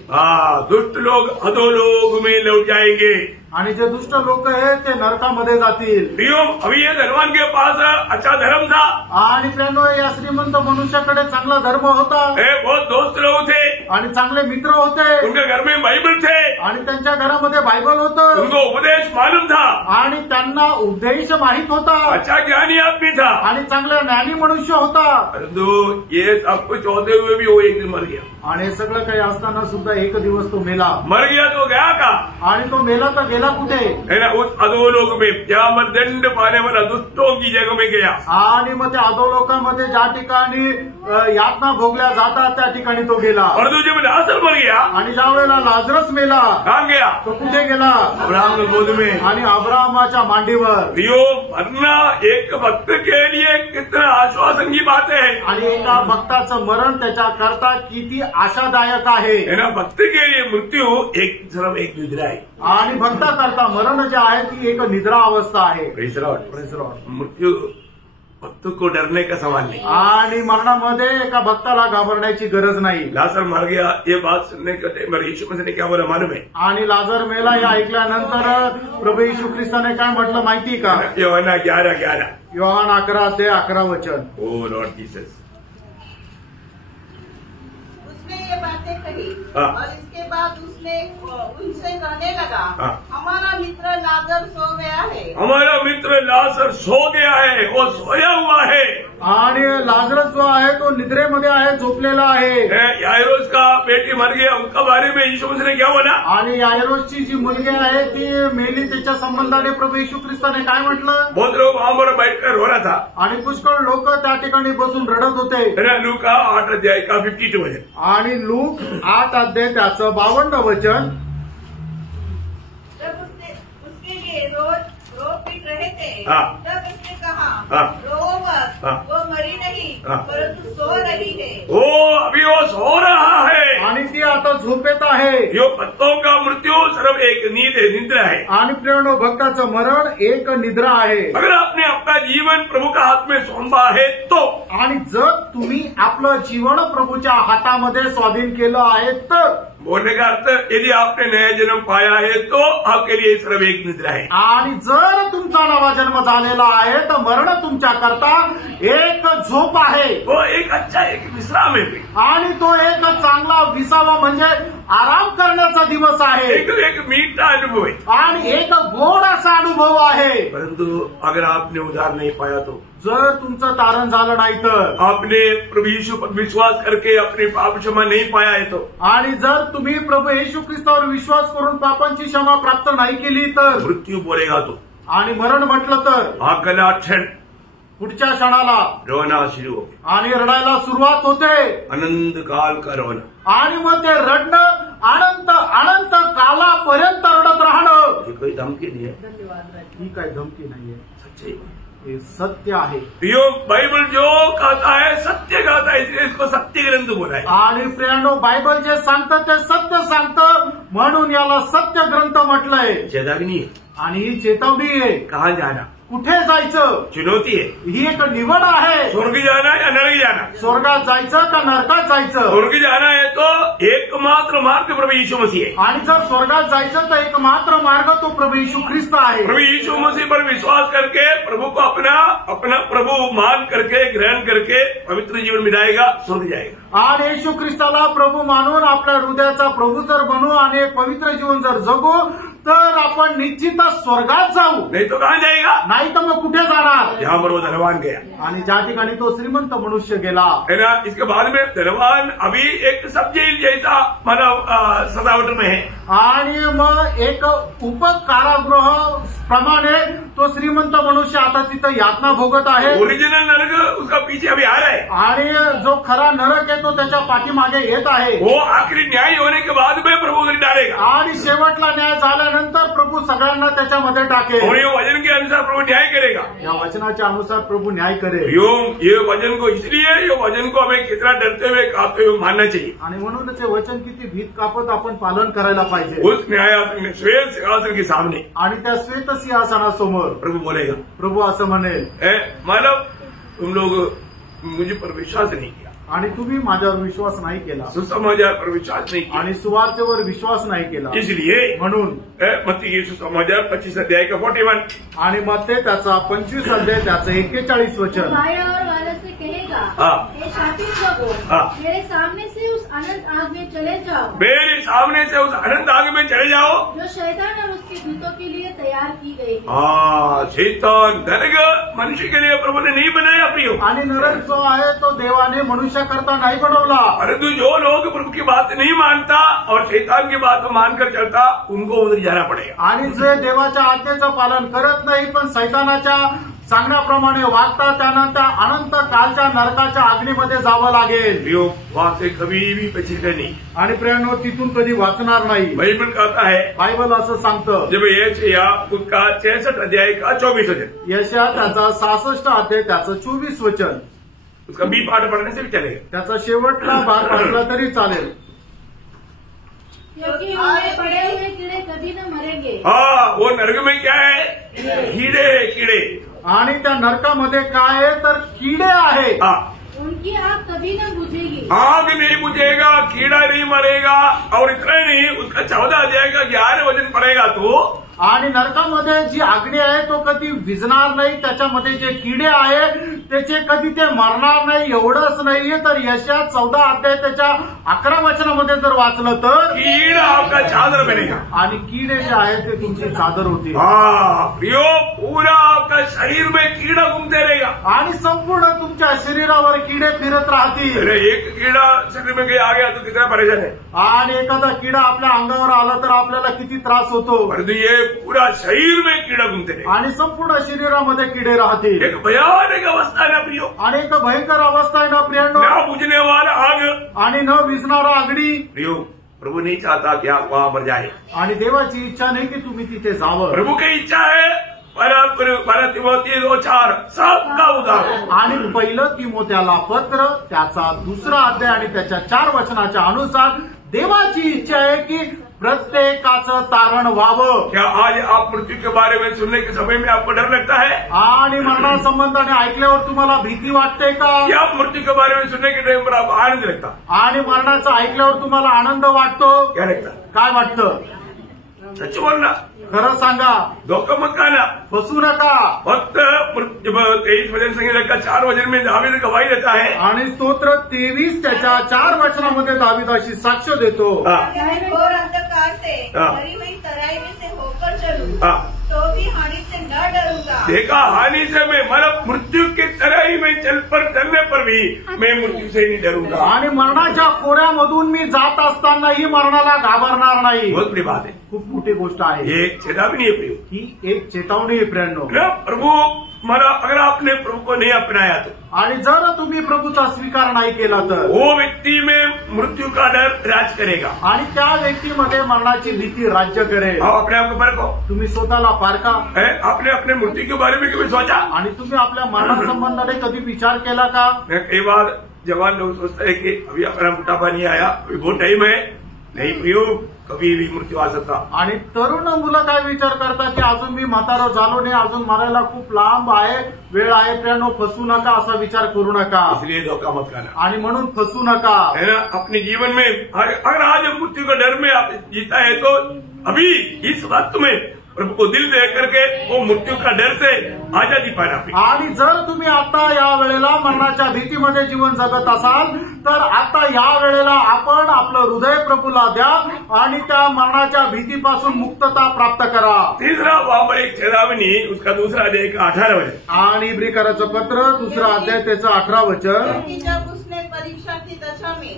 दुष्ट लोग अधोलोक में लौट जाएंगे। आणि जे दुष्ट लोक आहेत ते नरकामध्ये जातील। प्रियो, अभी ये धनवान के पास अच्छा धर्म था आणि प्रियानो, या श्रीमंत मनुष्याकडे चांगला धर्म होता, बहुत दोस्त लोग थे, आणि चांगले मित्र होते, उनके घर में बाइबल थे, आणि त्यांच्या घरामध्ये बायबल होतं, उनको उपदेश मालूम था, आणि त्यांना उपदेश माहित होता, अच्छा ज्ञानी आदमी था, आणि चांगला ज्ञानी मनुष्य होता। परंतु ये सब कुछ होते हुए भी वो एक दिन मर गया। आणि हे सगळं काही असताना सुद्धा एक दिवस तो मेला। मर गया तो गया का? आणि तो मेला तर गेला कुठे? है ना, उस अधोलोक में जहाँ मर्दंड पाने वाला दुष्टों की जगह में गया। आणि मग त्या अधोलोकामध्ये ज्या ठिकाणी यातना भोगल्या जातात त्या ठिकाणी तो गेला। और तो जब लाजर मर गया, आणि ज्या वेळेला लाजरस मेला, कहाँ गया? तो कुठे गेला? अब्राहम की गोद में। आणि अब्राहमाच्या मांडीवर। प्रियो, मरना एक भक्त के लिए कितना आश्वासन की बात है। आणि एका भक्ताचं मरण त्याच्या करता किती आशादायक आहे। है ना, भक्त के लिए मृत्यू एक सिर्फ एक निद्रा है। आणि भक्ता करता मरण जे आहे ती एक निद्रा अवस्था आहे। Praise Lord. मृत्यू भक्त को डरने का सवाल नहीं। आणि मरणामध्ये एका भक्ताला घाबरण्याची गरज नाही। लाजर मर गया, ये बात सुनने के टाइम यीशु मसीह ने क्या बोला मालूम है? आणि लाजर मेला हे ऐकल्यानंतर प्रभू येशू ख्रिस्ताने काय म्हटलं माहिती का? यूहन्ना 11:11। योहान 11:11 वचन। ओ लॉर्ड जीसस, उसने ये बातें कही हाँ। और इसके बाद उसने उनसे कहने लगा, हाँ। हमारा मित्र लाजर सो गया है। हमारा मित्र लाजर सो गया है, वो सोया हुआ है। आणि लाजरस जो आहे तो निद्रेमध्ये आहे, झोपलेला आहे। यायरोस का बेटी मर गया, उनका बारे में यीशु मसीह ने क्या बोला? आणि यायरोसची जी मुलगी आहे ती मेली, त्याच्या संबंधाने प्रभू येशू ख्रिस्ताने काय म्हटलं? बहुत लोग वहां पर बैठकर रो रहा था। आणि पुष्कळ लोक त्या ठिकाणी बसून रडत होते। लूका 8 अध्याय का 52 वचन। आणि लूक 8 अध्याय त्याचं 52 वचन। जब उसके लिए रोज रो पीट रहे थे, हाँ। तब उसने कहा, हाँ। रो मत, हाँ। वो मरी नहीं, हाँ। परंतु सो रही है। अभी वो सो रहा है। आणि ती आता झोपेत आहे। यो भक्तों का मृत्यु सिर्फ एक नींद है, निद्रा है। आणि प्रियानो, भक्ताचं मरण एक निद्रा आहे। अगर आपने अपना जीवन प्रभु का हाथ में सौंपा है तो, आणि जर तुम्ही आपलं जीवन प्रभूच्या हातामध्ये स्वाधीन केलं आहे तर, बोलने का अर्थ यदि आपने नया जन्म पाया है तो आपके लिए सिर्फ एक निद्रा है। आणि जर तुमचा नवा जन्म झालेला आहे तर मरण तुमच्या करता एक झोप आहे। वो एक अच्छा एक विश्राम है। आणि तो एक चांगला विसावा म्हणजे आराम करण्याचा दिवस आहे। एक मीठा अनुभव है आणि एक गोड असा अनुभव आहे। परंतु अगर आपने उद्धार नहीं पाया तो, जर तुमचं तारण झालं नाही तर, आपने प्रभु यीशु पर विश्वास करके अपने पाप क्षमा नहीं पाया है तो, आणि जर तुम्ही प्रभू येशू ख्रिस्तावर विश्वास करून पापांची क्षमा प्राप्त नाही केली तर, मृत्यू बोलेगा तो, आणि मरण म्हटलं तर, हा गला क्षण पुढच्या क्षणाला रोना शुरू हो गया आणि रडायला सुरुवात होते अनंत काल का रोना आणि मग ते रडणं अनंत अनंत कालापर्यंत रडत राहणं. ये कोई धमकी नहीं है, ही काही धमकी नाहीये, सच्ची हे सत्य आहे. यो बाइबल जो कहता है सत्य कहता है, इसलिए इसको सत्य ग्रंथ बोला है. आणि प्रियानो बायबल जे सांगतं ते सत्य सांगतं म्हणून याला सत्य ग्रंथ म्हटलंय. चेतावनी है, आणि ही चेतावणी आहे. कहाँ जाना, कुठे जायचं, चुनौती है. ही एक निवड आहे. स्वर्ग जाना या नरक जाना. स्वर्गात जायचं का नरकात जायचं. स्वर्ग जाना है तो एकमात्र मार्ग प्रभु यीशु मसीह है. आणि जर स्वर्गात जायचं तर एकमात्र मार्ग तो प्रभू येशू ख्रिस्त आहे. प्रभु यीशु मसीह पर विश्वास करके प्रभु को अपना प्रभु मान करके ग्रहण करके पवित्र जीवन मिलाएगा, स्वर्ग जाएगा. आणि येशू ख्रिस्ताला प्रभू मानून आपल्या हृदयाचा प्रभू जर बनू आणि एक पवित्र जीवन जर जगू तर आपण निश्चितच स्वर्गात जाऊ. नहीं तो कहाँ जाएगा, नाही तर मग कुठे जाणार. जहाँ पर वो धनवान गया आणि ज्या ठिकाणी तो श्रीमंत मनुष्य गेला है ना. इसके बाद में धनवान अभी एक सब जेल जैसा मतलब सजावट में है. आणि मग एक उपकारागृह प्रमाणे तो श्रीमंत मनुष्य आता तिथं यातना भोगत आहे. ओरिजिनल नरक उसका पीछे अभी आ रहा है. आणि जो खरा नरक आहे तो त्याच्या पाठीमागे येत आहे. वो आखिरी न्याय होने के बाद में प्रभु उधर डालेगा. आणि शेवटला न्याय झाल्यानंतर प्रभू सगळ्यांना त्याच्यामध्ये टाकेल. और ये वचन के अनुसार प्रभु न्याय करेगा. या वचनाच्या अनुसार प्रभू न्याय करेल. ये वचन को इसलिए ये वचन को हमें कितना डरते हुए कांपते हुए मानना चाहिए. आणि म्हणूनच हे वचन किती भीत कापत आपण पालन करायला पाहिजे. उस न्यायासन में श्वेत सिंहासन के सामने आणि त्या श्वेत सिंहासनासमोर प्रभु बोलेगा, प्रभू असं म्हणेल, मतलब तुम लोग मुझे पर विश्वास नहीं किया आणि तुम्ही माझ्यावर विश्वास नाही केला, सुसमाचार पर विश्वास नहीं किया, आणि सुवार्तेवर विश्वास नाही केला. इसलिए म्हणून मत्ती की सुसमाचार 25 अध्याय का 41 आणि मग ते त्याचा 25 अध्याय त्याचं 41 वचन. माया और वालत से कहेगा, हे शापित लोगों, मेरे सामने से उस अनंत आग में चले जाओ. मेरे सामने से उस अनंत आग में चले जाओ जो शैतान और उसके दूतों के लिए तैयार की गई है. शैतान नरक मनुष्य के लिए प्रभु ने नहीं बनाया प्रियो. आणि नरक जो आहे तो देवाने मनुष्य करता नाही बनवला. परंतु जो लोग प्रभु की बात नहीं मानता और शैतान की बात मानकर चलता उनको उधर जाना पड़ेगा. आणि जे देवाच्या आज्ञेचं पालन करत नाही पण सैतानाच्या सांगण्याप्रमाणे वागता त्यांना त्या अनंत कालच्या नरकाच्या अग्नीमध्ये जावं लागेल. वहां से कभी भी बचेगा नहीं. आणि प्रियानो तिथून कधी वाचणार नाही. बाइबल कहता है, बायबल असं सांगतं, जब यशायाह उसका 66 अध्याय का 24 वचन, यशायाह त्याचा 66 अध्याय त्याचं 24 वचन, उसका बी पाठ पढ़ने से भी चलेगा. त्याचा शेवटला भाग वाचला तरी चालेल. क्योंकि उनमें पड़े हुए कीड़े कभी न मरेंगे. वो नरक में क्या है, कीड़े. आणि त्या नरकामध्ये काय आहे तर किडे आहे. उनकी आग कभी न बुझेगी. आग नहीं बुझेगा, कीड़ा नहीं मरेगा. और इतना ही नहीं, उसका 14 अध्याय का 11 वचन पड़ेगा तो आणि नरकामध्ये जी अग्नी आहे तो कधी विझणार नाही. त्याच्यामध्ये जे किडे आहे त्याचे कधी ते मरणार नाही. एवढंच नाहीये तर यशायाह 14 अध्याय त्याच्या 11 वचनामध्ये जर वाचलं तर कीड़ा आपका चादर बनेगा. आणि किडे जे आहेत ते तुमची चादर होती. प्रियो पूरा आपका शरीर में कीड़ा घूमते रहेगा. आणि संपूर्ण तुमच्या शरीरावर किडे फिरत राहतील. एक कीड़ा शरीर में आ गया तो कितना परेशान है. आणि एखादा किडा आपल्या अंगावर आला तर आपल्याला किती त्रास होतो. परंतु ये पूरा शरीर में कीड़ा घूमते रहे. आणि संपूर्ण शरीरामध्ये किडे राहतील. एक भयानक अवस्था है ना प्रियो. आणि एक भयंकर अवस्था आहे ना प्रियांनो. न बुझने वाला आग आणि न विझणारा अग्नी. प्रियो प्रभु नहीं चाहता कि आप वहां पर जाए. आणि देवाची इच्छा नाही की तुम्ही तिथे जावं. प्रभु की इच्छा है परत तिमोथी 2:4 सबका उदाहरण. आणि पहिलं तिमोथ्याला पत्र त्याचा 2रा अध्याय आणि त्याच्या 4 वचनाच्या अनुसार देवाची इच्छा आहे की प्रत्येकाचं तारण व्हावं. क्या आज आप मृत्यू के बारे में सुनने के समय में आपको डर लगता है. आणि मरणासंबंधाने ऐकल्यावर तुम्हाला भीती वाटते का. क्या मृत्यू के बारे में सुनने के टाइम पर आपको आनंद लगता. आणि मरणाचं ऐकल्यावर तुम्हाला आनंद वाटतो. क्या लगता, काय वाटतं. सच बोलना, खरं सांगा. धोखा मत खाना, फसू नका. फक्त 23 वचन संहिता का 4 वचन में दावीद गवाही देता है. आणि स्तोत्र 23 त्याच्या 4 वचनामध्ये दावीद अशी साक्ष देतो. घोर अंधकार से भरी हुई तराई में से होकर चलूं तो भी हानि से न डरूंगा. देखा, हानि से मैं मतलब मृत्यू के तराई में चलने पर भी मैं मृत्यू से नहीं डरूंगा. आणि मरणाच्या खोऱ्यामधून मी जात असतानाही मरणाला घाबरणार नाही. बहुत बड़ी बात है. खूप मोठी गोष्ट आहे. ये चेतावनी है प्रियो. ही एक चेतावणी आहे प्रियांनो. प्रभु अगर आपने प्रभु को नहीं अपनाया तो, आणि जर तुम्ही प्रभूचा स्वीकार नाही केला तर वो व्यक्ति में मृत्यु का डर राज करेगा आणि त्या व्यक्तीमध्ये मरणाची भीती राज्य करेल। आप अपने आप को परखो, तुम्ही स्वतःला पारखा। आपने अपने मृत्यू के बारे में कभी सोचा? आणि तुम्ही आपल्या मरणासंबंधाने कधी विचार केला का? कई बार जवान लोग सोचते हैं कि अभी अपना बुढ़ापा नहीं आया, अभी बहुत टाइम है, नहीं प्रियो, कभी भी मृत्यू आ सकता। आणि तरुण मुलं काय विचार करतात की अजून मी म्हातारा झालो नाही, अजून मरायला खूप लांब आहे, वेळ आहे, प्रियानो फसू नका असा विचार करू नका। इसलिए धोखा मत करना, आणि म्हणून फसू नका, है ना। अपने जीवन में अगर आज मृत्यु के डर में आप जीता है तो अभी इस वक्त में प्रभु को दिल दे करके वो मृत्यू का डर से आजादी पाना। आणि जर तुम्ही आता या वेळेला मरणाच्या भीतीमध्ये जीवन जगत असाल तर आता या वेळेला आपण आपलं हृदय प्रभूला द्या आणि त्या मरणाच्या भीतीपासून मुक्तता प्राप्त करा। तीसरा वहां पर एक चेतावनी, उसका दूसरा अध्याय का 18 वचन, आणि इब्रिकराचं पत्र दूसरा अध्याय त्याचं 18 वचन। जब उसने परीक्षा की दशा में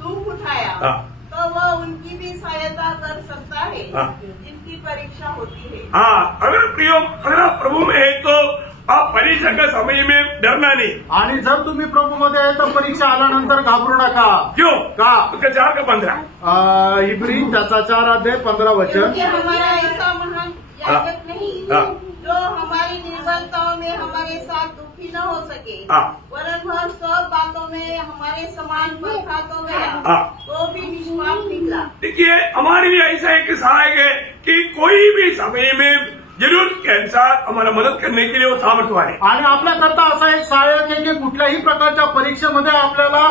दुख उठाया तो वह उनकी भी सहायता कर सकता है जिनकी परीक्षा होती है। अगर प्रियो, अगर आप प्रभु में है तो आप परीक्षा के समय में डरना नहीं। आणि जर तुम्ही प्रभूमध्ये आहे तर परीक्षा आल्यानंतर घाबरू नका। क्यों? का? उसका 4 का 15 इब्री त्याचा 4 अध्याय 15 वचन। हमारा ऐसा महान याजक नहीं जो हमारी निर्बलताओं में हमारे साथ दुखी न हो सके, वरन वह सब बातों में हमारे समान परखा तो गया तो भी निष्पाप निकला। देखिए, हमारे लिए ऐसा एक सहायक है कि कोई भी समय में जरूरत के अनुसार हमारा मदद करने के लिए वो सामर्थ्यवान है। आणि आपल्याकरता असा एक सहाय्यक आहे की कुठल्याही प्रकारच्या परीक्षेमध्ये आपल्याला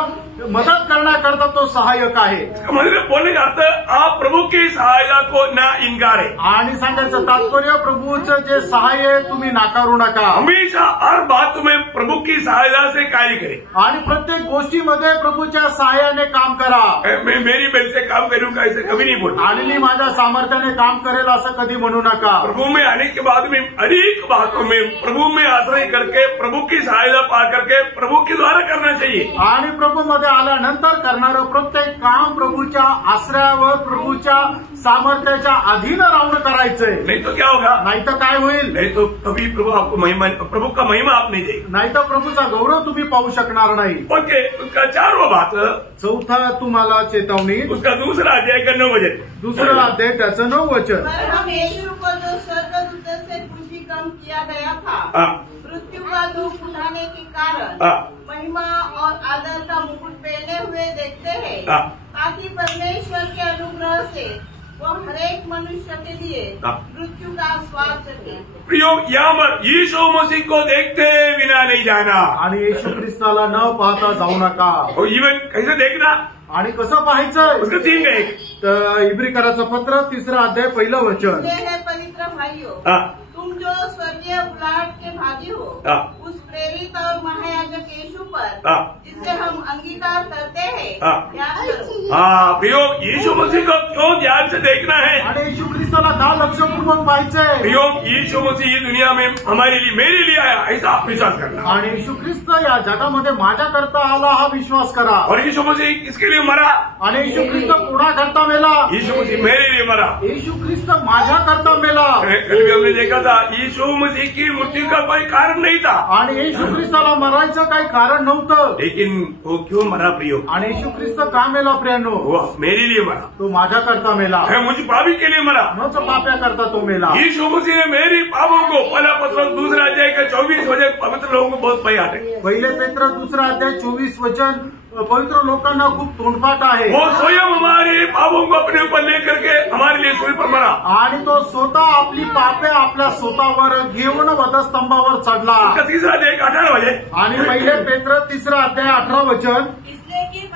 मदत करण्याकरता तो सहाय्यक आहे। मतलब बोलने का अर्थ, आप प्रभु की सहायता को ना इनकार है। आणि सांगायचं तात्पर्य प्रभूचं जे सहाय्य आहे तुम्ही नाकारू नका। हमेशा हर बात में प्रभु की सहायता से कार्य करें आणि प्रत्येक गोष्टीमध्ये प्रभूच्या सहाय्याने काम करा। मैं मेरी बल से काम करूंगा ऐसे कभी नहीं बोलता, आणि मी माझ्या सामर्थ्याने काम करेल असं कधी म्हणू नका। प्रभु में आने के बाद में अनेक बातों में प्रभु में आश्रय करके प्रभु की सहायता पा करके प्रभु के द्वारा करना चाहिए। आणि प्रभूमध्ये आल्यानंतर करणारं प्रत्येक काम प्रभूच्या आश्रयावर प्रभूच्या सामर्थ्याच्या अधीन राहून करायचंय। नहीं तो क्या होगा? नाही तर काय होईल? नहीं तो कभी प्रभु आपको महिमा, प्रभु का महिमा आप नहीं देगा, नाही तर प्रभूचा गौरव तुम्ही पाहू शकणार नाही। ओके। उसका 4वां बात, चौथा तुम्हाला चेतावणी, उसका दूसरा अध्याय का 9 वचन, दूसरा अध्याय त्याचं 9 वचन। पर हम यीशु को जो स्वर्गदूत से कुछ ही कम किया गया था, मृत्यु का दुख उठाने के कारण महिमा और आदर का मुकुट पहने हुए देखते हैं, ताकि परमेश्वर के अनुग्रह से वो हरेक मनुष्य के लिए मृत्यू का स्वाद चखे। प्रियो, यहाँ पर यीशु मसीह को देखते बिना नहीं जाना, आणि येशू ख्रिस्ताला न पाहता जाऊ नका। और इवन कैसे देखना आणि कसं पाहायचं? उसका 3 का 1, तर इब्रिकराचं पत्र 3रा अध्याय 1 वचन। पवित्र भाइयों, तुम जो स्वर्गीय बुलाहट के भागी हो, उस प्रेरित और महायाजक यीशु पर जिससे हम अंगीकार करते हैं ध्यान करो। प्रियो, यीशु मसीह को क्यों ध्यान से देखना है? आणि येशू ख्रिस्ताला का लक्षपूर्वक पाहायचंय? प्रियो, यीशु मसीह ये दुनिया में हमारे लिए, मेरे लिए आया, ऐसा आप विश्वास करना। आणि येशू ख्रिस्त या जगामध्ये माझ्याकरता आला हा विश्वास करा। और यीशु मसीह किसके लिए मरा? आणि येशू ख्रिस्त कोणाकरता मेला? यीशु मसीह मेरे लिए मरा। येशू ख्रिस्त माझ्याकरता मेला। कल भी हमने देखा था, यीशु मसीह की मृत्यु का कोई कारण नहीं था, आणि येशू ख्रिस्ताला मरायचं काही कारण नव्हतं, लेकिन वो क्यों मरा प्रियो? आणि येशू ख्रिस्त का मेला प्रियानो? वो मेरे लिए मरा, तो माझ्याकरता मेला, मुझे पापी के लिए मरा, मग पाप्याकरता तो मेला। यीशु मसीह ने मेरी पापों को, पहला पत्र 2 अध्याय का 24 वचन पवित्र लोगों को बहुत याद है। पहिले पेत्र 2 अध्याय 24 वचन पवित्र लोकांना खूप तोंडपाठ आहे। वो स्वयं हमारे पापों को अपने ऊपर लेकर के हमारे लिए सूली पर मरा, आणि तो स्वतः आपली पापे आपल्या स्वतःवर घेऊन वधस्तंभावर चढला। 3रा अध्याय 18 वचन, आणि पहिले पेत्र 3रा अध्याय 18 वचन। इसलिए कि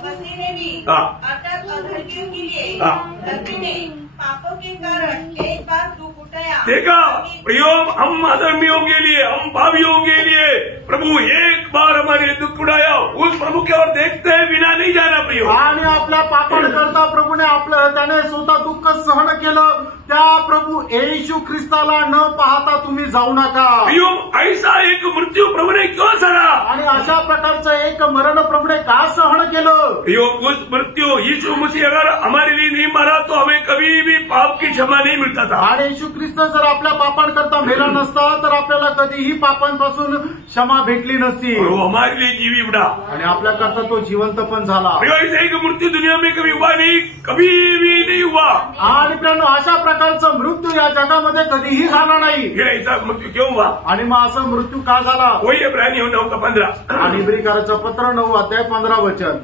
मसीह ने भी अर्थात अधर्मियों के लिए धर्मी ने पापों के कारण एक बार दुख उठाया। देखा प्रियो, हम अधर्मियों के लिए, हम पापियों के लिए प्रभु एक बार हमारे दुख उठाया, उस प्रभु की ओर देखते बिना नहीं जाना प्रियो। आणि आपल्या पापांकरता प्रभूने आपलं त्याने स्वतः दुःख सहन केलं, त्या प्रभू येशू ख्रिस्ताला न पाहता तुम्ही जाऊ नका। प्रियो, ऐसा एक मृत्यू प्रभु ने क्यों सहा? आणि अशा प्रकारचं एक मरण प्रभूने का सहन केलं? प्रियो, उस मृत्यू यीशु मसीह अगर हमारे लिए नहीं मरा तो हमें कभी भी पाप की क्षमा नहीं मिलता था। आणि येशू ख्रिस्त जर आपल्या पापांकरता मेला नसता तर आपल्याला कधीही पापांपासून क्षमा भेटली नसती और वो हमारे लिए जीवी उठा आणि आपल्याकरता तो जिवंत पण झाला। ऐसा ही मृत्यु दुनिया में कभी हुआ नहीं, कभी भी नहीं हुआ। आणि मित्रांनो अशा प्रकारचा मृत्यू या जगामध्ये कधीही झाला नाही। फिर ऐसा मृत्यु क्यों हुआ? आणि मग असा मृत्यू का झाला? वही इब्रानियों 9:15 आणि इब्रिकाराचं पत्र 9:15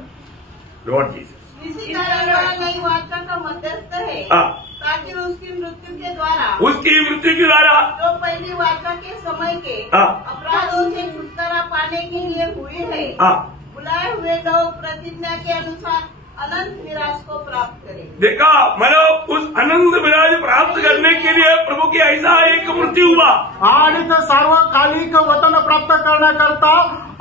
लॉर्ड जीसस इसी तरह नई वाचा का मध्यस्थ है ताकि उसकी मृत्यु के द्वारा जो पहली वाचा के समय के अपराधों से छुटकारा पाने के लिए हुए हैं बुलाए हुए लोग प्रतिज्ञा के अनुसार अनंत विराज को प्राप्त करें। देखा, मतलब उस अनंत विराज प्राप्त करने के लिए प्रभु की ऐसा एक मृत्यू हुआ आणि तर सार्वकालिक वतन प्राप्त करण्याकरता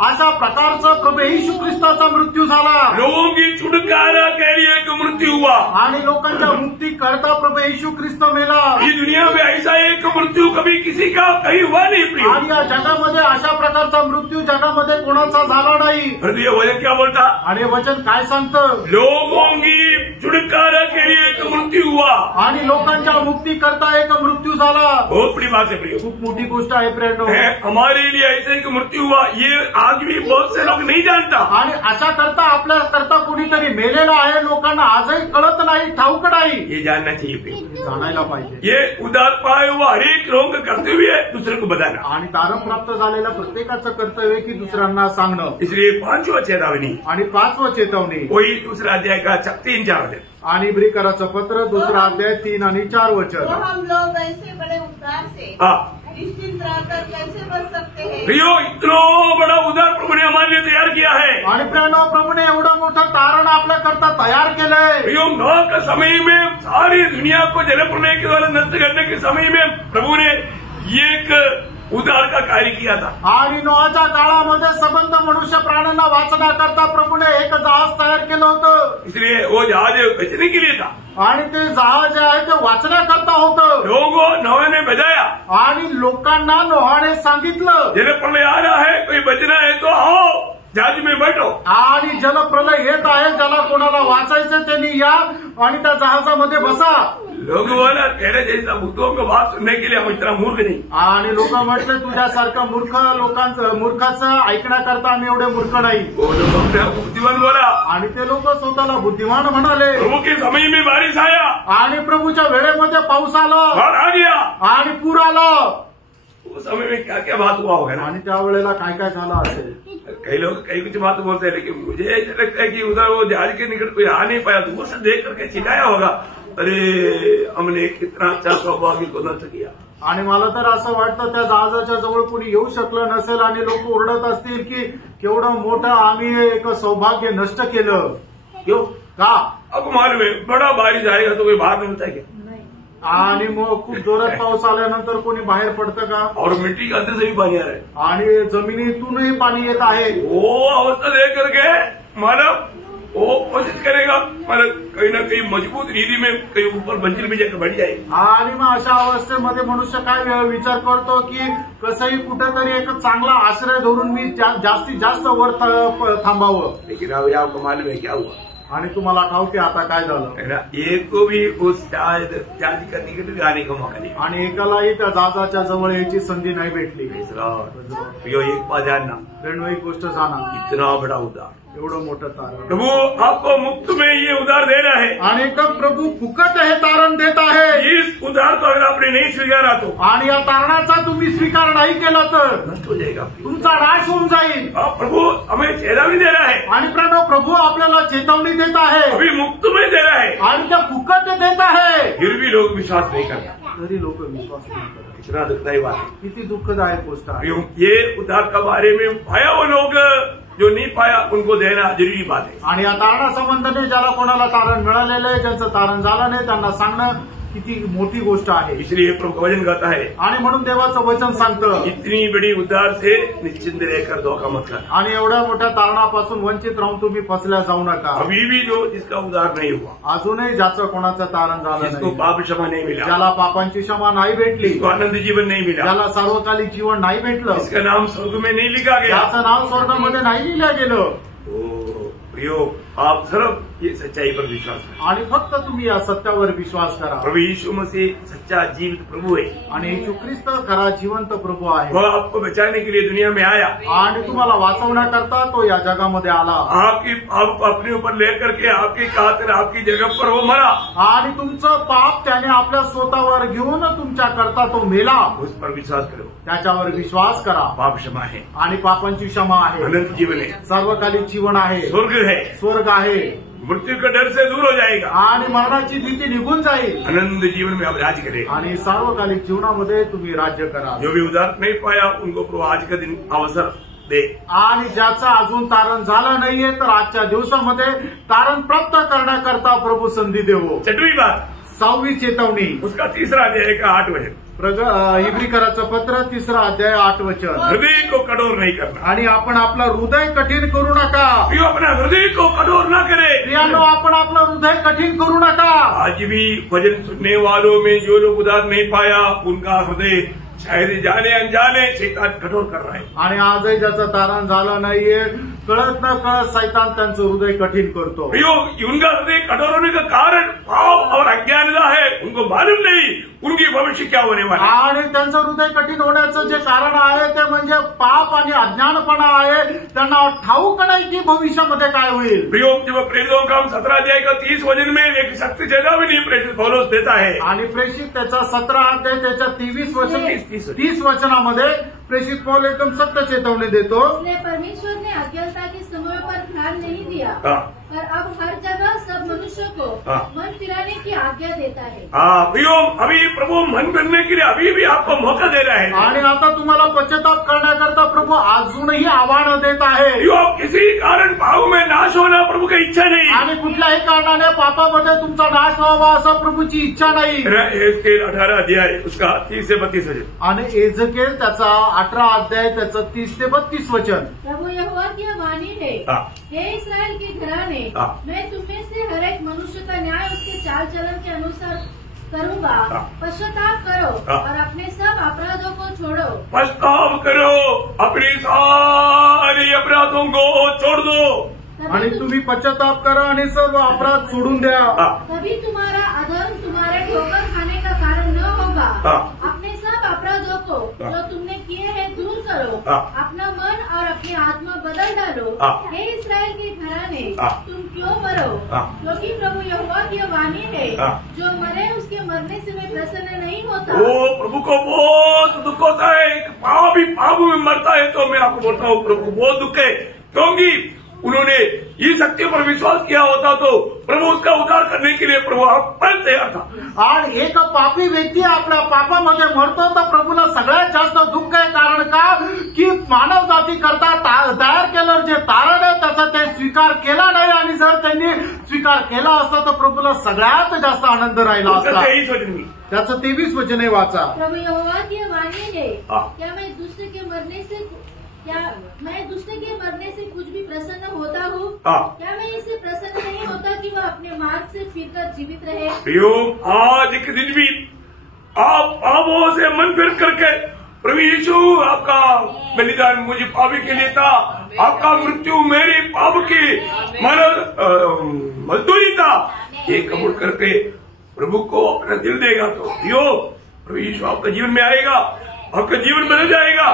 अशा प्रकारचा प्रभू येशू ख्रिस्ताचा मृत्यू झाला। लोगों की छुटकारा के लिए एक मृत्यू हुआ आणि लोकांच्या मुक्ती करता प्रभू येशू ख्रिस्त मेला। इस दुनिया में ऐसा एक मृत्यू कभी किसी का कहीं हुआ नहीं प्रिय। आणि या जगामध्ये अशा प्रकारचा मृत्यू जगामध्ये कोणाचा झाला नाही। हृदय वचन क्या बोलता? आणि वचन काय सांगतं? लोगों की छुटकारा के लिए एक मृत्यू हुआ आणि लोकांच्या मुक्ती करता एक मृत्यू झाला। बहुत बड़ी बात है प्रिय, खूप मोठी गोष्ट आहे प्रेरणो। हमारे लिए ऐसा एक मृत्यू हुआ, ये आज भी बहुत से लोग नहीं जानता। आणि अशा करता आपल्या करता कोणीतरी मेलेला आहे, लोकांना आजही कळत नाही, ठाऊक नाही। ये जानना चाहिए, जाणायला पाहिजे। ये उद्धार पाए हुआ हर एक लोग करते हुए दूसरे को बताना आणि तारण प्राप्त झालेल्या प्रत्येकाचं कर्तव्य की दुसऱ्यांना सांगणं। इसलिए 5वां चेतावनी आणि 5वं चेतावनी वही दूसरा अध्याय का 3-4 आणि इब्रिकाराचं पत्र 2 अध्याय 3 आणि 4 वचन। तो हम लोग ऐसे बड़े उद्धार से निश्चिंत रहकर कैसे बच सकते हैं? प्रियो, इतना बड़ा उद्धार प्रभु ने हमारे लिए तैयार किया है। आणि प्रियानो, प्रभूने एवढं मोठं तारण आपल्या करता तयार केलंय। प्रियो, नोह के समय में सारी दुनिया को जलप्रलय के द्वारा नष्ट करने के समय में प्रभु ने एक उद्धार का कार्य किया था। आणि नोहाच्या काळामध्ये सबंध मनुष्य प्राण्यांना वाचण्याकरता प्रभूने एक जहाज तयार केलं होतं। इसलिए वो जहाज बचने के लिए था आणि ते जहाज जे आहे ते वाचण्याकरता होतं। लोगों नोह ने बजाया आणि लोकांना नोहाने सांगितलं जलप्रलय आ रहा है, कोई बचना है तो आओ जहाज में बैठो। आणि जलप्रलय येत आहे, ज्याला कोणाला वाचायचं त्यांनी या आणि त्या जहाजामध्ये बसा। लोग बोला तेरे जैसा बुद्धों को बात सुनने के लिए हम इतना मूर्ख नहीं। आणि लोक म्हटले तुझ्यासारखं मूर्खाचं ऐकण्याकरता आम्ही एवढे मूर्ख नाही। बुद्धिमान बोला आणि ते लोक स्वतःला बुद्धिमान म्हणाले। प्रभु के समय में बारिश आया आणि प्रभूच्या वेळेमध्ये पाऊस आला आ गया आणि पूर आला। उस समय में क्या क्या बात हुआ होगा ना? आणि त्यावेळेला काय काय झालं असेल? कई लोग कई कुछ बात बोलते हैं, लेकिन मुझे ऐसा लगता है कि उधर वो जहाज के निकट कोई आ नहीं पाया, दूर से देख करके चिल्लाया होगा, अरे हमने कितना अच्छा सौभाग्य को नष्ट किया। आणि मला तर असं वाटतं त्या जहाजाच्या जवळ कोणी येऊ शकलं नसेल आणि लोक ओरडत असतील की केवढं मोठं आम्ही एक सौभाग्य नष्ट केलं। क्यों? का? अब मालूम है बड़ा बारिश आएगा तो कोई बाहर नहीं होता क्या? आणि मग खूप जोरात पाऊस आल्यानंतर कोणी बाहेर पडतं का? और मिट्टी के अंदर से भी पानी आ रहा है आणि जमिनीतूनही पाणी येत आहे। वो अवस्था देख करके मानव वो कोशिश करेगा, मतलब कहीं ना कहीं मजबूत रीति में कहीं ऊपर मंजिल में जाकर बढ़ जाए। आणि मग अशा अवस्थेमध्ये मनुष्य काय विचार करतो की कसंही कुठेतरी एक चांगला आश्रय धरून मी जास्तीत जास्त वर थांबावं। लेकिन अब आपको मालूम है क्या हुआ? आणि तुम्हाला ठाऊक आहे आता काय झालं? एक को भी उस जहाज का निकट आने का मौका नहीं। आणि एकालाही त्या जहाजाच्या जवळ यायची संधी नाही भेटली। एक बात जानना, एक गोष्ट जाणा, इतना बड़ा उद्धार, एवढं मोठं तारण प्रभु आपको मुफ्त में ये उद्धार दे रहा है। आणि प्रभू फुकट हे तारण देत आहे। इस उद्धार को अगर आपने नहीं स्वीकारा तो आणि या तारणाचा तुम्ही स्वीकार नाही केला तर नष्ट हो जाएगा, तुमचा नाश होऊन जाईल। प्रभु हमें चेतावनी दे रहा है। आणि प्रभू आपल्याला चेतावणी देत आहे, अभी मुफ्त में दे रहा है आणि त्या फुकट देत आहे। फिर भी लोग विश्वास नहीं करते, तरी लोक विश्वास नाही करत। कितना दुखदायी बात है, किती दुःखदायक गोष्ट आहे। ये उद्धार के बारे में पाया वो लोग जो नहीं पाया उनको देना जरूरी बात है। आणि या तारणासंबंधाने ज्याला कोणाला तारण मिळालेलं आहे, ज्यांचं तारण झालं नाही, त्यांना सांगणं किती मोठी गोष्ट आहे। इसलिए प्रभु वचन कहता है, आणि म्हणून देवाचं वचन सांगतं, इतनी बड़ी उद्धार से निश्चिंत रहकर धोखा मत कर। आणि एवढ्या मोठ्या तारणापासून वंचित राहून तुम्ही फसल्या जाऊ नका। अभी भी जो जिसका उद्धार नहीं हुआ, अजूनही ज्याचं कोणाचं तारण झालं जिसको नाही, पाप क्षमा नहीं मिला, ज्याला पापांची क्षमा नाही भेटली, जिसको आनंद जीवन नहीं मिला, ज्याला सार्वकालिक जीवन नाही भेटलं, जिसका नाम स्वर्ग में नहीं लिखा गया, ज्याचं नाव स्वर्गामध्ये नाही लिहिलं गेलं, प्रियो आप सिर्फ ये सच्चाई पर विश्वास करा आणि फक्त तुम्ही या सत्यावर विश्वास करा. प्रभु यीशु मसीह सच्चा जीवित प्रभु है आणि येशू ख्रिस्त खरा जिवंत प्रभू आहे. वो आपको बचाने के लिए दुनिया में आया, आणि तुम्हाला वाचवण्याकरता तो या जगामध्ये आला. आपको अपने ऊपर लेकर के आपकी खातिर आपकी जगह पर वो मरा आणि तुमचं पाप त्याने आपल्या स्वतःवर घेऊन तुमच्या करता तो मेला. उस पर विश्वास करो, त्याच्यावर विश्वास करा. पाप क्षमा है, आणि पापांची क्षमा आहे, अनंत जीवन है, सर्वकालिक जीवन आहे, स्वर्ग है, स्वर्ग आहे, मृत्यू का डर से दूर हो जाएगा आणि मरणाची भीती निघून जाईल. अनंत जीवन में आप राज करें आणि सार्वकालिक जीवनामध्ये तुम्ही राज्य करा. जो भी उदार नहीं पाया उनको प्रभु आज का दिन अवसर दे. आणि ज्याचं अजून तारण झालं नाहीये तर आजच्या दिवसामध्ये तारण प्राप्त करण्याकरता प्रभू संधी देवो. 6वीं बात, 6वी चेतावणी, उसका 3रा अध्याय का 8 वचन, इब्रिकराचं पत्र 3रा अध्याय 8 वचन. हृदय को कठोर नहीं करना. आणि आपण आपलं हृदय कठीण करू नका. प्रियो अपना हृदय को कठोर न करे. प्रियानो, आपण आपलं हृदय कठीण करू नका. आज भी भजन सुनने वालों में जो लोग उदार नहीं पाया उनका हृदय शायद जाने अनजाने शैतान कठोर कर रहा है. आणि आजही ज्याचं तारण झालं नाहीये, कळत न कळत शैतान त्यांचं हृदय कठीण करतो. प्रियो, उनका हृदय कठोर होने का कारण पाप और अज्ञानता है. उनको मालूम नहीं उनकी भविष्य क्या होने वाला है. आणि त्यांचं हृदय कठीण होण्याचं जे कारण आहे ते म्हणजे पाप आणि अज्ञानपणा आहे. त्यांना ठाऊक नाही की भविष्यामध्ये काय होईल. प्रियो, जब प्रेरितों का 17 अध्याय का 30 वचन में एक शक्ति चेतावनी प्रेरित पौलुस देता है. आणि प्रेषित त्याचा 17 अध्याय त्याच्या 23 वचन 30 वचनामध्ये प्रेषित पौल एकदम सक्त चेतावणी देतो. इसलिए परमेश्वर ने अज्ञानता के समय पर ध्यान नहीं दिया और अब हर जगह सब मनुष्यों को मन फिराने की आज्ञा देता है. प्रियो, अभी प्रभु मन फिरने के लिए अभी भी आपको मौका दे रहा है. आणि आता तुम्हाला पश्चाताप करण्याकरता प्रभू अजूनही आव्हान देत आहे. प्रियो, किसी कारण पाप में नाश होना प्रभु की इच्छा नहीं. आणि कुठल्याही कारणाने पापामध्ये तुमचा नाश व्हावा असं प्रभूची इच्छा नाही. 18 अध्याय उसका 30 से 32 वचन. आणि एजकेल त्याचा 18 अध्याय त्याचं 30 ते 32 वचन. प्रभु यहोवा की वाणी है, हे इस्राएल के घराने, मैं तुम्हें से हर एक मनुष्य का न्याय उसके चाल चलन के अनुसार करूंगा. पश्चाताप करो और अपने सब अपराधों को छोड़ो. पश्चाताप करो, अपनी सारी अपराधों को छोड़ दो. आणि तुम्ही पश्चाताप करा आणि सर्व अपराध सोडून द्या. तभी तुम्हारा अधर्म तुम्हारे ठोकर खाने का कारण न होगा. अपने सब अपराधों को जो तुमने किए हैं दूर करो. अपना मन और अपनी आत्मा बदल डालो. हे इस्राएल के घराने, तुम क्यों मरो? क्योंकि प्रभु यहोवा की वाणी है, जो मरे उसके मरने से मैं प्रसन्न नहीं होता. वो प्रभु को बहुत दुख होता है. पाप में मरता है तो मैं आपको बोलता हूँ प्रभु बहुत दुख है. क्योंकि उन्होंने इस शक्ति पर विश्वास किया होता तो प्रभु उसका उद्धार करने के लिए प्रभु आपण तयार था. आणि एक पापी व्यक्ती आपल्या पापामध्ये मरतो तर प्रभूला सगळ्यात जास्त दुःख आहे. कारण का की मानव जाती करता तयार केलं जे तारण आहे त्याचा ते स्वीकार केला नाही. आणि जर त्यांनी स्वीकार केला असता तर प्रभूला सगळ्यात जास्त आनंद राहिला असता. त्याचं 23 वचने वाचा. प्रभु यहोवा की वाणी है, क्या मैं दुष्ट के मरने से कुछ भी प्रसन्न होता हूँ? क्या मैं इससे प्रसन्न नहीं होता कि वह अपने मार्ग से फिरकर जीवित रहे? प्रियो, आज एक दिन भी आप पापों से मन फिर करके प्रभु यीशु आपका बलिदान मुझे पापी के लिए था. आपका मृत्यु मेरी पाप की मजदूरी था. ये कबूल करके प्रभु को अपना दिल देगा तो प्रभु यीशु आपका जीवन में आएगा. आपका जीवन बदल जाएगा.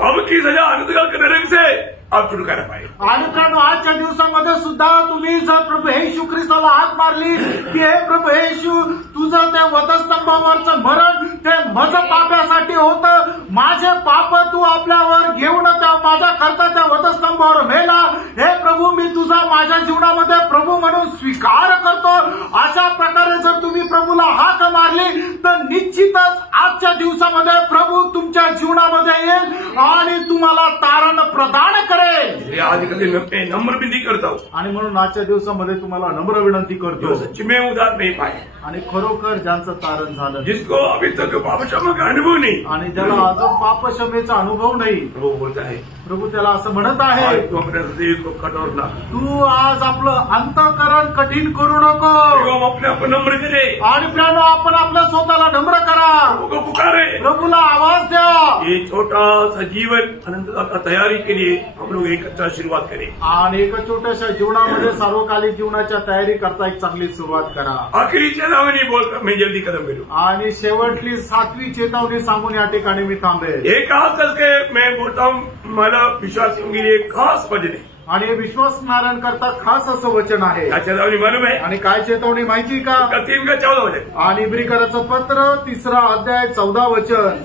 अब की सजा अनंतकाल के नरक से आप छुटकारा पाहिजे. आणि कारण आजच्या दिवसामध्ये सुद्धा तुम्ही जर प्रभू येशू ख्रिस्ताला हाक मारली की हे प्रभू येशू, तुझं ते वधस्तंभावरचं मरण ते माझं पापासाठी होतं. माझे पाप तू आपल्यावर घेऊन माझा करता त्या वधस्तंभावर मेला. हे प्रभू, मी तुझा माझ्या जीवनामध्ये प्रभू म्हणून स्वीकार करतो. अशा प्रकारे जर तुम्ही प्रभूला हाक मारली तर निश्चितच आजच्या दिवसामध्ये प्रभू तुमच्या जीवनामध्ये येईल आणि तुम्हाला तारण प्रदान करेल. आज कधी नम्र विनंती करता हूँ. आणि म्हणून आजच्या दिवसामध्ये तुम्हाला नम्र विनंती करतो. सच में उधार नहीं पाए आणि खरोखर ज्यांचं तारण झालं, जिसको अभी तक पाप क्षमा का अनुभव नहीं, आणि ज्याला अजून पाप क्षमेचा अनुभव नाही, प्रभु बोलता है, प्रभू त्याला असं म्हणत आहे, तू अपने हृदय को कठोर ना, तू आज आपलं अंतःकरण कठीण करू नको. हम अपने आप नम्र करे. आणि प्रियानो, आपण आपल्या स्वतःला नम्र करा. प्रभु को पुकारे, प्रभूला आवाज द्या. ये छोटा सा जीवन अनंतता तयारी के लिए हम लोग एक अच्छा शुरुआत करें आणि एका छोट्याशा जीवनामध्ये सार्वकालिक जीवनाच्या तयारी करता एक चांगली सुरुवात करा. आखिरी चेतावनी बोलकर मैं जल्दी कदम करूँ. आणि शेवटली 7वी चेतावणी सांगून या ठिकाणी मी थांबेल. एक खास करके मैं बोलता हूँ मला विश्वासियों के लिए खास वचन है आणि विश्वासणाऱ्यांकरता खास असं वचन आहे. क्या चेतावनी मालूम है? आणि काय चेतावणी माहिती का? 3 का 14 वचन. आणि इब्रिकराचं पत्र 3 अध्याय 14 वचन.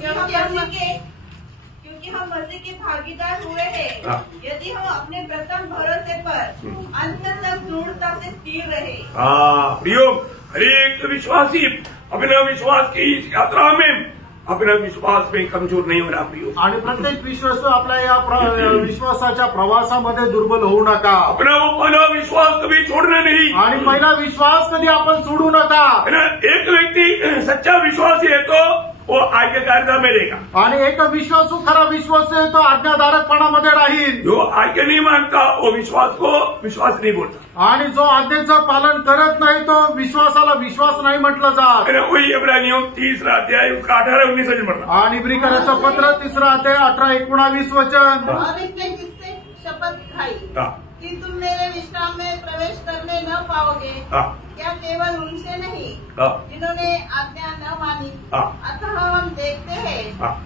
क्योंकि हम मसीह के भागीदार हुए हैं, यदि हम अपने प्रथम भरोसे पर अंत तक दृढ़ता से स्थिर रहे. प्रियो, हर एक विश्वासी अपना विश्वास की इस यात्रा में अपना विश्वास में कमजोर नहीं होना प्रियो. आणि प्रत्येक विश्वास आपल्या या विश्वासाच्या प्रवासामध्ये दुर्बल होऊ नका. अपना वो पहला विश्वास कभी छोड़ना नहीं. आणि पहिला विश्वास कधी आपण सोडू नका. एक व्यक्ति सच्चा विश्वासी है तो वो आज्ञाकारिता में रहेगा. आणि एक विश्वासू खरा विश्वास आहे तो आज्ञाधारकपणामध्ये राहील. जो आज्ञा नहीं मानता वो विश्वास को विश्वास नहीं बोलता. आणि जो आज्ञेचं पालन करत नाही तो विश्वासाला विश्वास नाही म्हटलं जात. वही इब्रानियों 3 अध्याय उसका 18-19 वचन पढ़ना. आणि इब्रिकराचं पत्र 3 अध्याय 18-19 वचन. और इसने किससे शपथ खाई कि तुम मेरे विश्राम में प्रवेश करने न पाओगे. क्या केवल उनसे नहीं जिन्होंने आज्ञा न मानी. अतः हम देखते हैं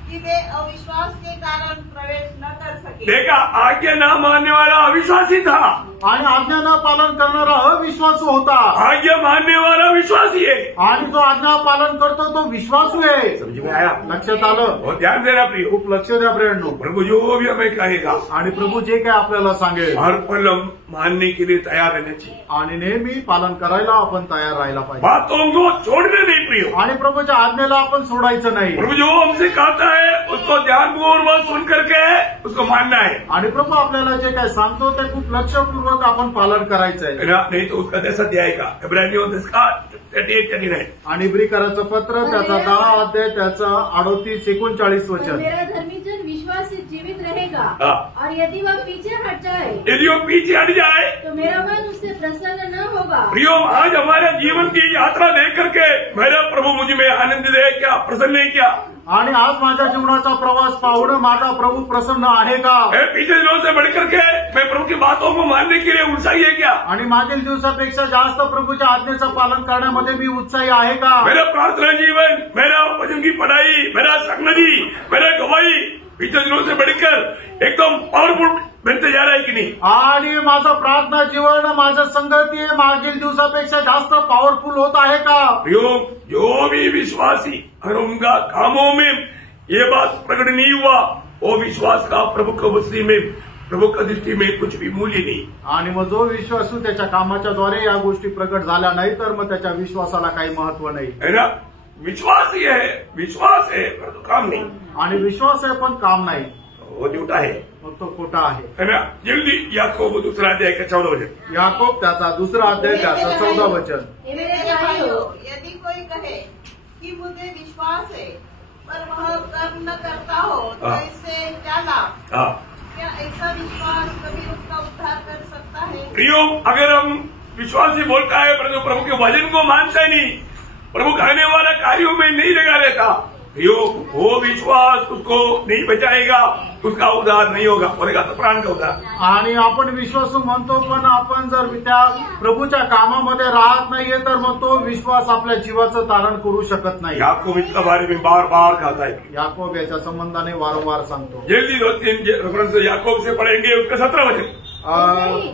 कि वे अविश्वास के कारण प्रवेश न कर सके. देखा, आज्ञा न मानने वाला अविश्वासी था आणि आज्ञा न पालन करणारा अविश्वासू होता. आज्ञा मानने वाला विश्वासी है. आणि जो आज्ञा पालन करतो तो विश्वासू आहे. समझ में आया? लक्षात आलं? बहुत ध्यान देना प्रिय. खूप लक्ष द्या प्रियांनो. प्रभु जो भी हमें कहेगा आणि प्रभू जे काय आपल्याला सांगेल हर पल हम मानने के लिए तैयार रहना चाहिए. आणि नेहमी पालन करायला आपण तयार राहायला पाहिजे. बातों को छोड़ने नहीं प्रिय. आणि प्रभूच्या आज्ञेला आपण सोडायचं नाही. प्रभु जो हमसे कहता है उसको ध्यानपूर्वक सुन करके उसको मानना है. आणि प्रभू आपल्याला जे काय सांगतो ते खूप लक्षपूर्वक आपण पालन करायचं आहे. नहीं तो उसका जैसा अध्यायेगा इब्रानियों 10:38 है. आणि इब्रिकराचं पत्र त्याचा 10 अध्याय त्याचा 38-39 वचन. मेरा धर्मीजन विश्वास से जीवित रहेगा. और यदि वह पीछे हट जाए, यदि वो पीछे हट जाए तो मेरा मन उससे प्रसन्न न होगा. प्रियो, आज हमारे जीवन की यात्रा देख करके मेरा प्रभु मुझ में आनंद दे क्या, प्रसन्न है क्या? आणि आज माझ्या जीवनाचा प्रवास पाहून माझा प्रभू प्रसन्न आहे का? पिछले दिनों से बढ़ करके मैं प्रभु की बातों को मानने के लिए उत्साही है क्या? आणि मागील दिवसापेक्षा जास्त प्रभूच्या आज्ञेचं पालन करण्यामध्ये मी उत्साही आहे का? मेरा प्रार्थना जीवन, मेरा वचन की पढ़ाई, मेरा संगति, मेरा गवाही पिछले दिनों से बढ़कर एकदम पावरफुल बनते जा रहा है कि नहीं? आणि माझं प्रार्थना जीवन, माझं संगती मागील दिवसापेक्षा जास्त पॉवरफुल होत आहे का? जो भी विश्वासी और उनका कामों में ये बात प्रकट नहीं हुआ वो विश्वास का प्रभु की दृष्टि में कुछ भी मूल्य नहीं. आणि मग जो विश्वासू त्याच्या कामाच्या द्वारे या गोष्टी प्रकट झाल्या नाही तर मग त्याच्या विश्वासाला काही महत्व नाही. है ना? विश्वास ही है, विश्वास है परंतु काम नहीं. आणि विश्वास आहे पण काम नाही, वो झूठा है, मग तो खोटा आहे. है ना? जल्दी याकोब 2 अध्याय का 14 वचन. याकोब त्याचा 2 अध्याय त्याचा 14 वचन. मेरे भाइयों, यदि कोई कहे कि मुझे विश्वास है पर वह कर्म न करता हो तो इससे क्या लाभ? क्या ऐसा विश्वास कभी उसका उद्धार कर सकता है? प्रियो, अगर हम विश्वासी बोलता है परंतु प्रभु के वचन को मानता ही नहीं, प्रभु कहने वाला कार्यों में नहीं लगा रहता, प्रियो वो विश्वास उसको नहीं बचाएगा, उसका उद्धार नहीं होगा, बोलेगा तो प्राण का उद्धार. आणि आपण विश्वासू म्हणतो पण आपण जर त्या प्रभूच्या कामामध्ये राहत नाहीये तर मग तो विश्वास आपल्या जीवाचं तारण करू शकत नाही. याकोब इसका बारे में बार बार कहता है. याकोब याच्या संबंधाने वारंवार सांगतो. जल्दी 2-3 रेफरेंस याकोब से पढ़ेंगे. उसका 17 वचन.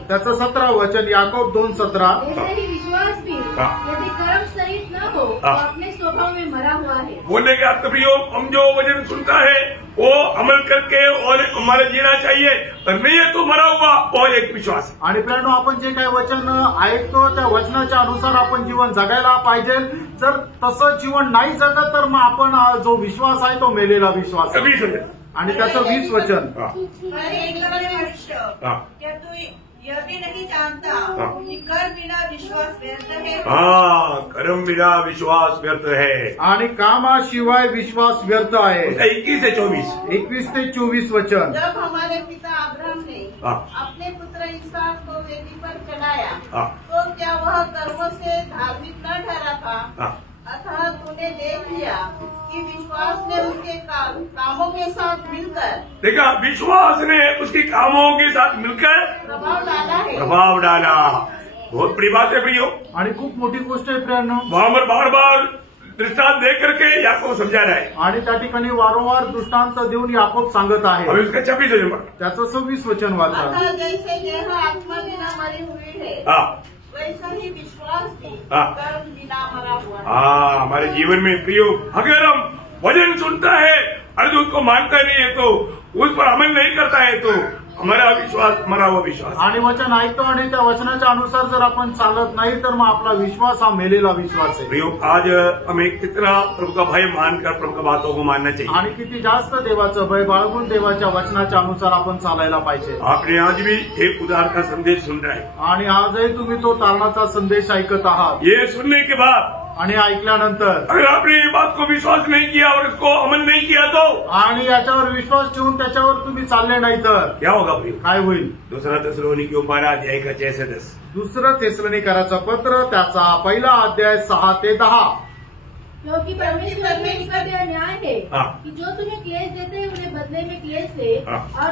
त्याचं 17 वचन याकोब 2:17. ऐसे ही विश्वास भी यदि कर्म सहित न हो तो अपने स्वभाव में मरा हुआ है. बोलने के अर्थ प्रियो, हम जो वचन सुनता है वो अमल करके और हमारे जीना चाहिए, और नहीं है तो मरा हुआ वो एक विश्वास. आणि प्रियांनो, आपण जे काही वचन ऐकतो त्या वचनाच्या अनुसार आपण जीवन जगायला पाहिजे. जर तसं जीवन नाही जगत तर मग आपण जो विश्वास आहे तो मेलेला विश्वास आहे. आणि त्याचं 20 वचन. क्या तू यह भी नहीं जानता कि कर्म बिना विश्वास व्यर्थ है? कर्म बिना विश्वास व्यर्थ है. आणि कामाशिवाय विश्वास व्यर्थ आहे. 21 से 24. 21 ते 24 वचन. जब हमारे पिता अब्राहम ने अपने पुत्र इसहाक को वेदी पर चढ़ाया तो क्या वह कर्मों से धार्मिक न ठहरा था? अतः तूने देख लिया कि विश्वास ने उसके कामों के साथ मिलकर देखा, विश्वास ने उसके कामों के साथ मिलकर प्रभाव डाला। बहुत बड़ी बात है प्रियो, आणि खूप मोठी गोष्ट आहे प्रियांनो। वहां पर बार बार दृष्टांत दे करके याकूब समझा रहा है आणि त्या ठिकाणी वारंवार दृष्टांत देऊन याकूब सांगत आहे। अभी उसका 26 वचन पढ़, त्याचं 26 वचन वाचा। अतः जैसे देह आत्मा बिना मरी हुई है, वैसा ही विश्वास भी कर्म बिना मरा हुआ है। हमारे जीवन में प्रियो, अगर हम वचन सुनता है और जो उसको मानता नहीं है, तो उस पर अमल नहीं करता है, तो हमारा विश्वास मरा हुआ विश्वास। आणि वचन ऐकतो आणि त्या वचनाच्या अनुसार जर आपण चालत नाही, तर मग आपला विश्वास हा मेलेला विश्वास आहे। प्रियो, आज हमें कितना प्रभु का भय मानकर प्रभु की बातों को मानना चाहिए, आणि किती जास्त देवाचं भय बाळगून देवाच्या वचनाच्या अनुसार आपण चालायला पाहिजे। आपने आज भी एक उदार का संदेश सुन रहा है आणि आजही तुम्ही तो तारणाचा संदेश ऐकत आहात। ये सुनने के बाद आणि ऐकल्यानंतर अगर आपने ये बात को विश्वास नहीं किया और इसको अमल नहीं किया, तो आणि याच्यावर विश्वास ठेवून त्याच्यावर तुम्ही चालले नाही तर क्या होगा प्रियो? काय होईल? दूसरा थिस्सलुनीकियों 12 अध्याय का 6 से 10। दुसरं थिस्सलुनीकराचं पत्र त्याचा 1 अध्याय 6 ते 10। क्योंकि परमेश्वर में निकट यह न्याय है कि जो तुम्हें क्लेश देते हैं उन्हें बदले में क्लेश दे, और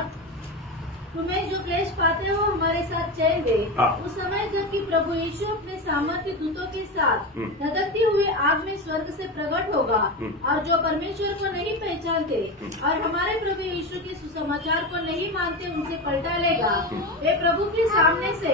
तुम्हें जो क्लेश पाते हो हमारे साथ चैन दे। उस समय जबकि प्रभु यीशु अपने सामर्थ्य दूतों के साथ धधकती हुए आग में स्वर्ग से प्रकट होगा, और जो परमेश्वर को नहीं पहचानते और हमारे प्रभु यीशु के सुसमाचार को नहीं मानते उनसे पलटा लेगा। वे प्रभु के सामने से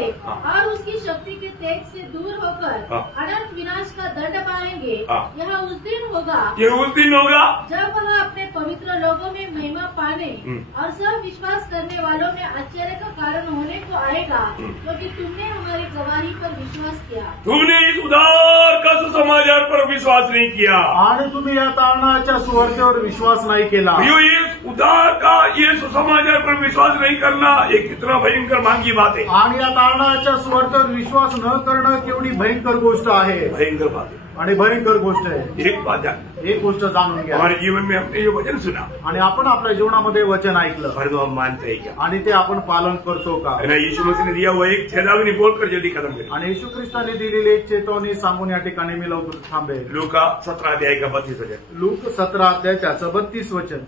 और उसकी शक्ति के तेज से दूर होकर अनंत विनाश का दंड पाएंगे। यह उस दिन होगा, ये उस दिन होगा जब वह अपने पवित्र लोगों में महिमा पाने और सब विश्वास करने वालों में आश्चर्य का कारण होने को आएगा, क्योंकि तुमने हमारी गवाही पर विश्वास किया। तुमने इस उदार का सुसमाचार पर विश्वास नहीं किया, आणि तुम्ही या तारणाच्या सुवार्तेवर विश्वास नाही केला। ये उदार का ये सुसमाचार पर विश्वास नहीं करना, ये कितना भयंकर मांगी बात है। आणि या तारणाच्या सुवार्तेवर विश्वास न करणं केवढी भयंकर गोष्ट आहे। भयंकर बात है आणि भयंकर गोष्ट आहे। एक बात जान, एक गोष्ट जाणून घ्या, हमारे जीवन में हमने ये वचन सुना आणि आपण आपल्या जीवनामध्ये वचन ऐकलं, परंतु हम मानते हैं क्या? आणि ते आपण पालन करतो का? यीशु मसीह ने दिया हुआ एक चेतावनी बोलकर जल्दी खत्म करें। आणि येशू ख्रिस्ताने दिलेली एक चेतावनी सांगून या ठिकाणी मी लवकर थांबेल। लूका 17 अध्याय का 32 वचन। लूक 17 अध्याय त्याचं 32 वचन।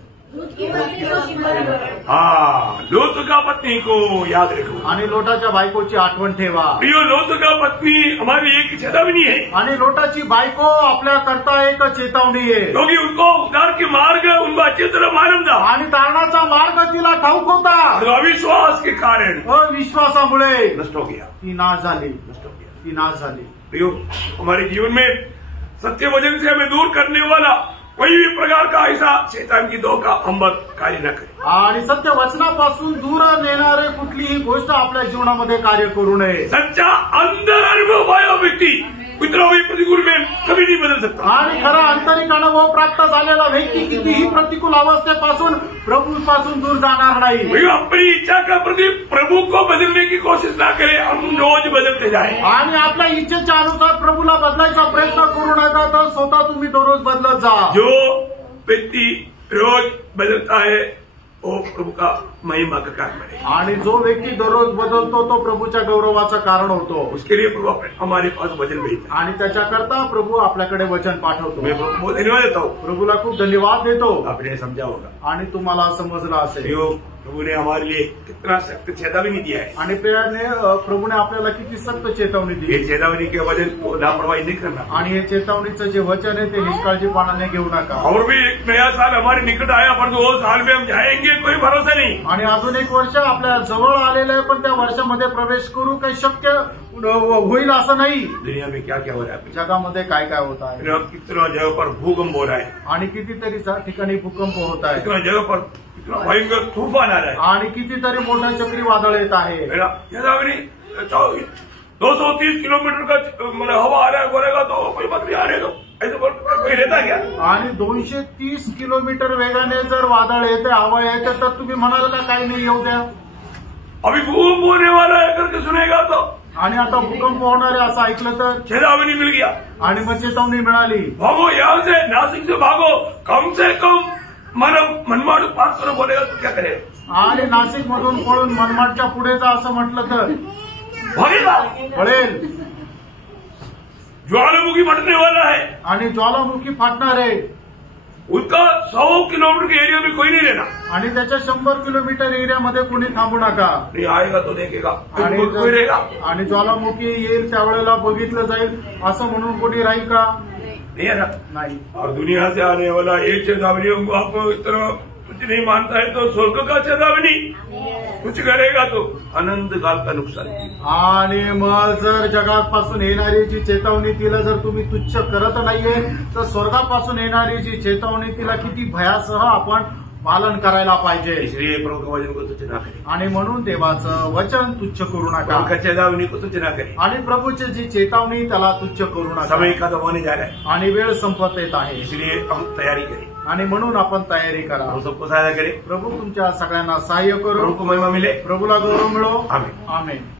लोत का पत्नी को याद रखो, आणि लोटाच्या बायकोची आठवण ठेवा। प्रियो, लोत का पत्नी हमारी एक चेतावनी है, आणि लोटाची बायको आपल्या करता एक चेतावणी आहे, क्योंकि उनको उद्धार के मार्ग उनको अच्छी तरह मालूम था, आणि तारणाचा मार्ग तिला ठाऊक होता, अविश्वास के कारण अविश्वासामुळे नष्ट हो गया, ती नाश झाली, नष्ट हो गया, ती नाश झाली। प्रियो, हमारे जीवन में सत्य वचन से हमें दूर करने वाला कोई भी प्रकार का ऐसा शैतान की धोखा हम कार्य न करें, आणि सत्य वचनापासून दूर नेणारे कुठलीही गोष्ट आपल्या जीवनामध्ये कार्य करू नये। सच्चा अंदर अनुभव पाया व्यक्ति कितना भी प्रतिकूल में कभी नहीं बदल सकता, आणि खरा आंतरिक अनुभव प्राप्त झालेला व्यक्ती कितीही प्रतिकूल अवस्थेपासून प्रभूपासून दूर जाणार नाही। वही अपनी इच्छा का प्रति प्रभु को बदलने की कोशिश ना करे, हम रोज बदलते जाए, आणि आपल्या इच्छेच्या अनुसार प्रभूला बदलायचा प्रयत्न करू नका, तर स्वतः तुम्ही दररोज बदलत जा। जो व्यक्ति रोज बदलता है वो प्रभु का महिमा का कारण बने, आणि जो व्यक्ती दररोज बदलतो तो प्रभूच्या गौरवाचं कारण होतो। उसके लिए प्रभु हमारे पास वचन भेजता है, आणि त्याच्याकरता प्रभू आपल्याकडे वचन पाठवतो। मैं प्रभु को धन्यवाद देता हूँ, प्रभूला खूप धन्यवाद देतो। आपने समझा होगा, आणि तुम्हाला समजलं असेल, प्रभु ने हमारे लिए कितना सख्त चेतावनी दिया है, आणि प्रभूने आपल्याला किती सक्त चेतावणी दिली। ये चेतावनी के वचन को लापरवाही नहीं करना, आणि हे चेतावणीचं जे वचन आहे ते निष्काळजीपणाने घेऊ नका। और भी एक नया साल हमारे निकट आया, पर वो साल में हम जाएंगे कोई भरोसा नहीं, आणि अजून एक वर्ष आपल्या जवळ आलेलं आहे, पण त्या वर्षामध्ये प्रवेश करू काही शक्य होईल असं नाही। दुनिया में क्या क्या हो रहा है, जगामध्ये काय काय होत आहे, कितना जगह पर भूकंप हो रहा है, आणि कितीतरी ठिकाणी भूकंप होत आहे, कितना जगह पर कितना भयंकर तूफान आ रहा है, आणि कितीतरी मोठा चक्रीवादळ येत आहे। 230 किलोमीटर का मतलब हवा आ रहा है, बोलेगा तो कोई बात नहीं आ रहे, तो ऐसे कोई रहता क्या? आणि 230 किलोमीटर वेगाने जर वादळ येते, हवा येते, तर तुम्ही म्हणाल का काही नाही येऊ द्या, अभी भूकंप होने वाला है करके सुनेगा तो, आणि आता भूकंप होणार आहे असं ऐकलं तर चेतावनी मिल गया, आणि मग चेतावणी मिळाली, भागो यहाँ से, नासिक से भागो, कम से कम मनमाड पार करो, बोलेगा तो क्या करेगा, आणि नाशिक मधून पळून मनमाडच्या पुढे जा असं म्हटलं तर भागेगा, पळेल। ज्वालामुखी फटने वाला है आणि ज्वालामुखी फाटणार आहे उसका 100 किलोमीटर के एरिया में कोई नहीं रहना आणि त्याच्या 100 किलोमीटर एरियामध्ये कोणी थांबू नका नहीं आएगा तो देखेगा आणि कोई रहेगा आणि ज्वालामुखी येईल त्यावेळेला बघितलं जाईल असं म्हणून कोणी राहील का नहीं है ना नाही और दुनिया से आने वाला एक चेतावनियों को आप इस तरह कुछ नहीं मानता है तो स्वर्ग का चेतावनी कुछ करेगा तो अनंत काल का नुकसान आणि मग जर जगापासून येणारी जी चेतावणी तिला जर तुम्ही तुच्छ करत नाहीये तर स्वर्गापासून येणारी जी चेतावणी तिला किती भयासह आपण पालन करायला पाहिजे इसलिए प्रभु का वचन को तुच्छ ना करें आणि म्हणून देवाचं वचन तुच्छ करू नका प्रभु का चेतावनी को तुच्छ ना करें आणि प्रभूची जी चेतावणी त्याला तुच्छ करू नका समय का तो होने जा रहा है आणि वेळ संपत येत आहे इसलिए हम तैयारी करें आणि म्हणून आपण तयारी करा हम सबको सहायता करें प्रभू तुमच्या सगळ्यांना सहाय्य करू प्रभु को महिमा मिले प्रभूला गौरव मिळो आमेन आमेन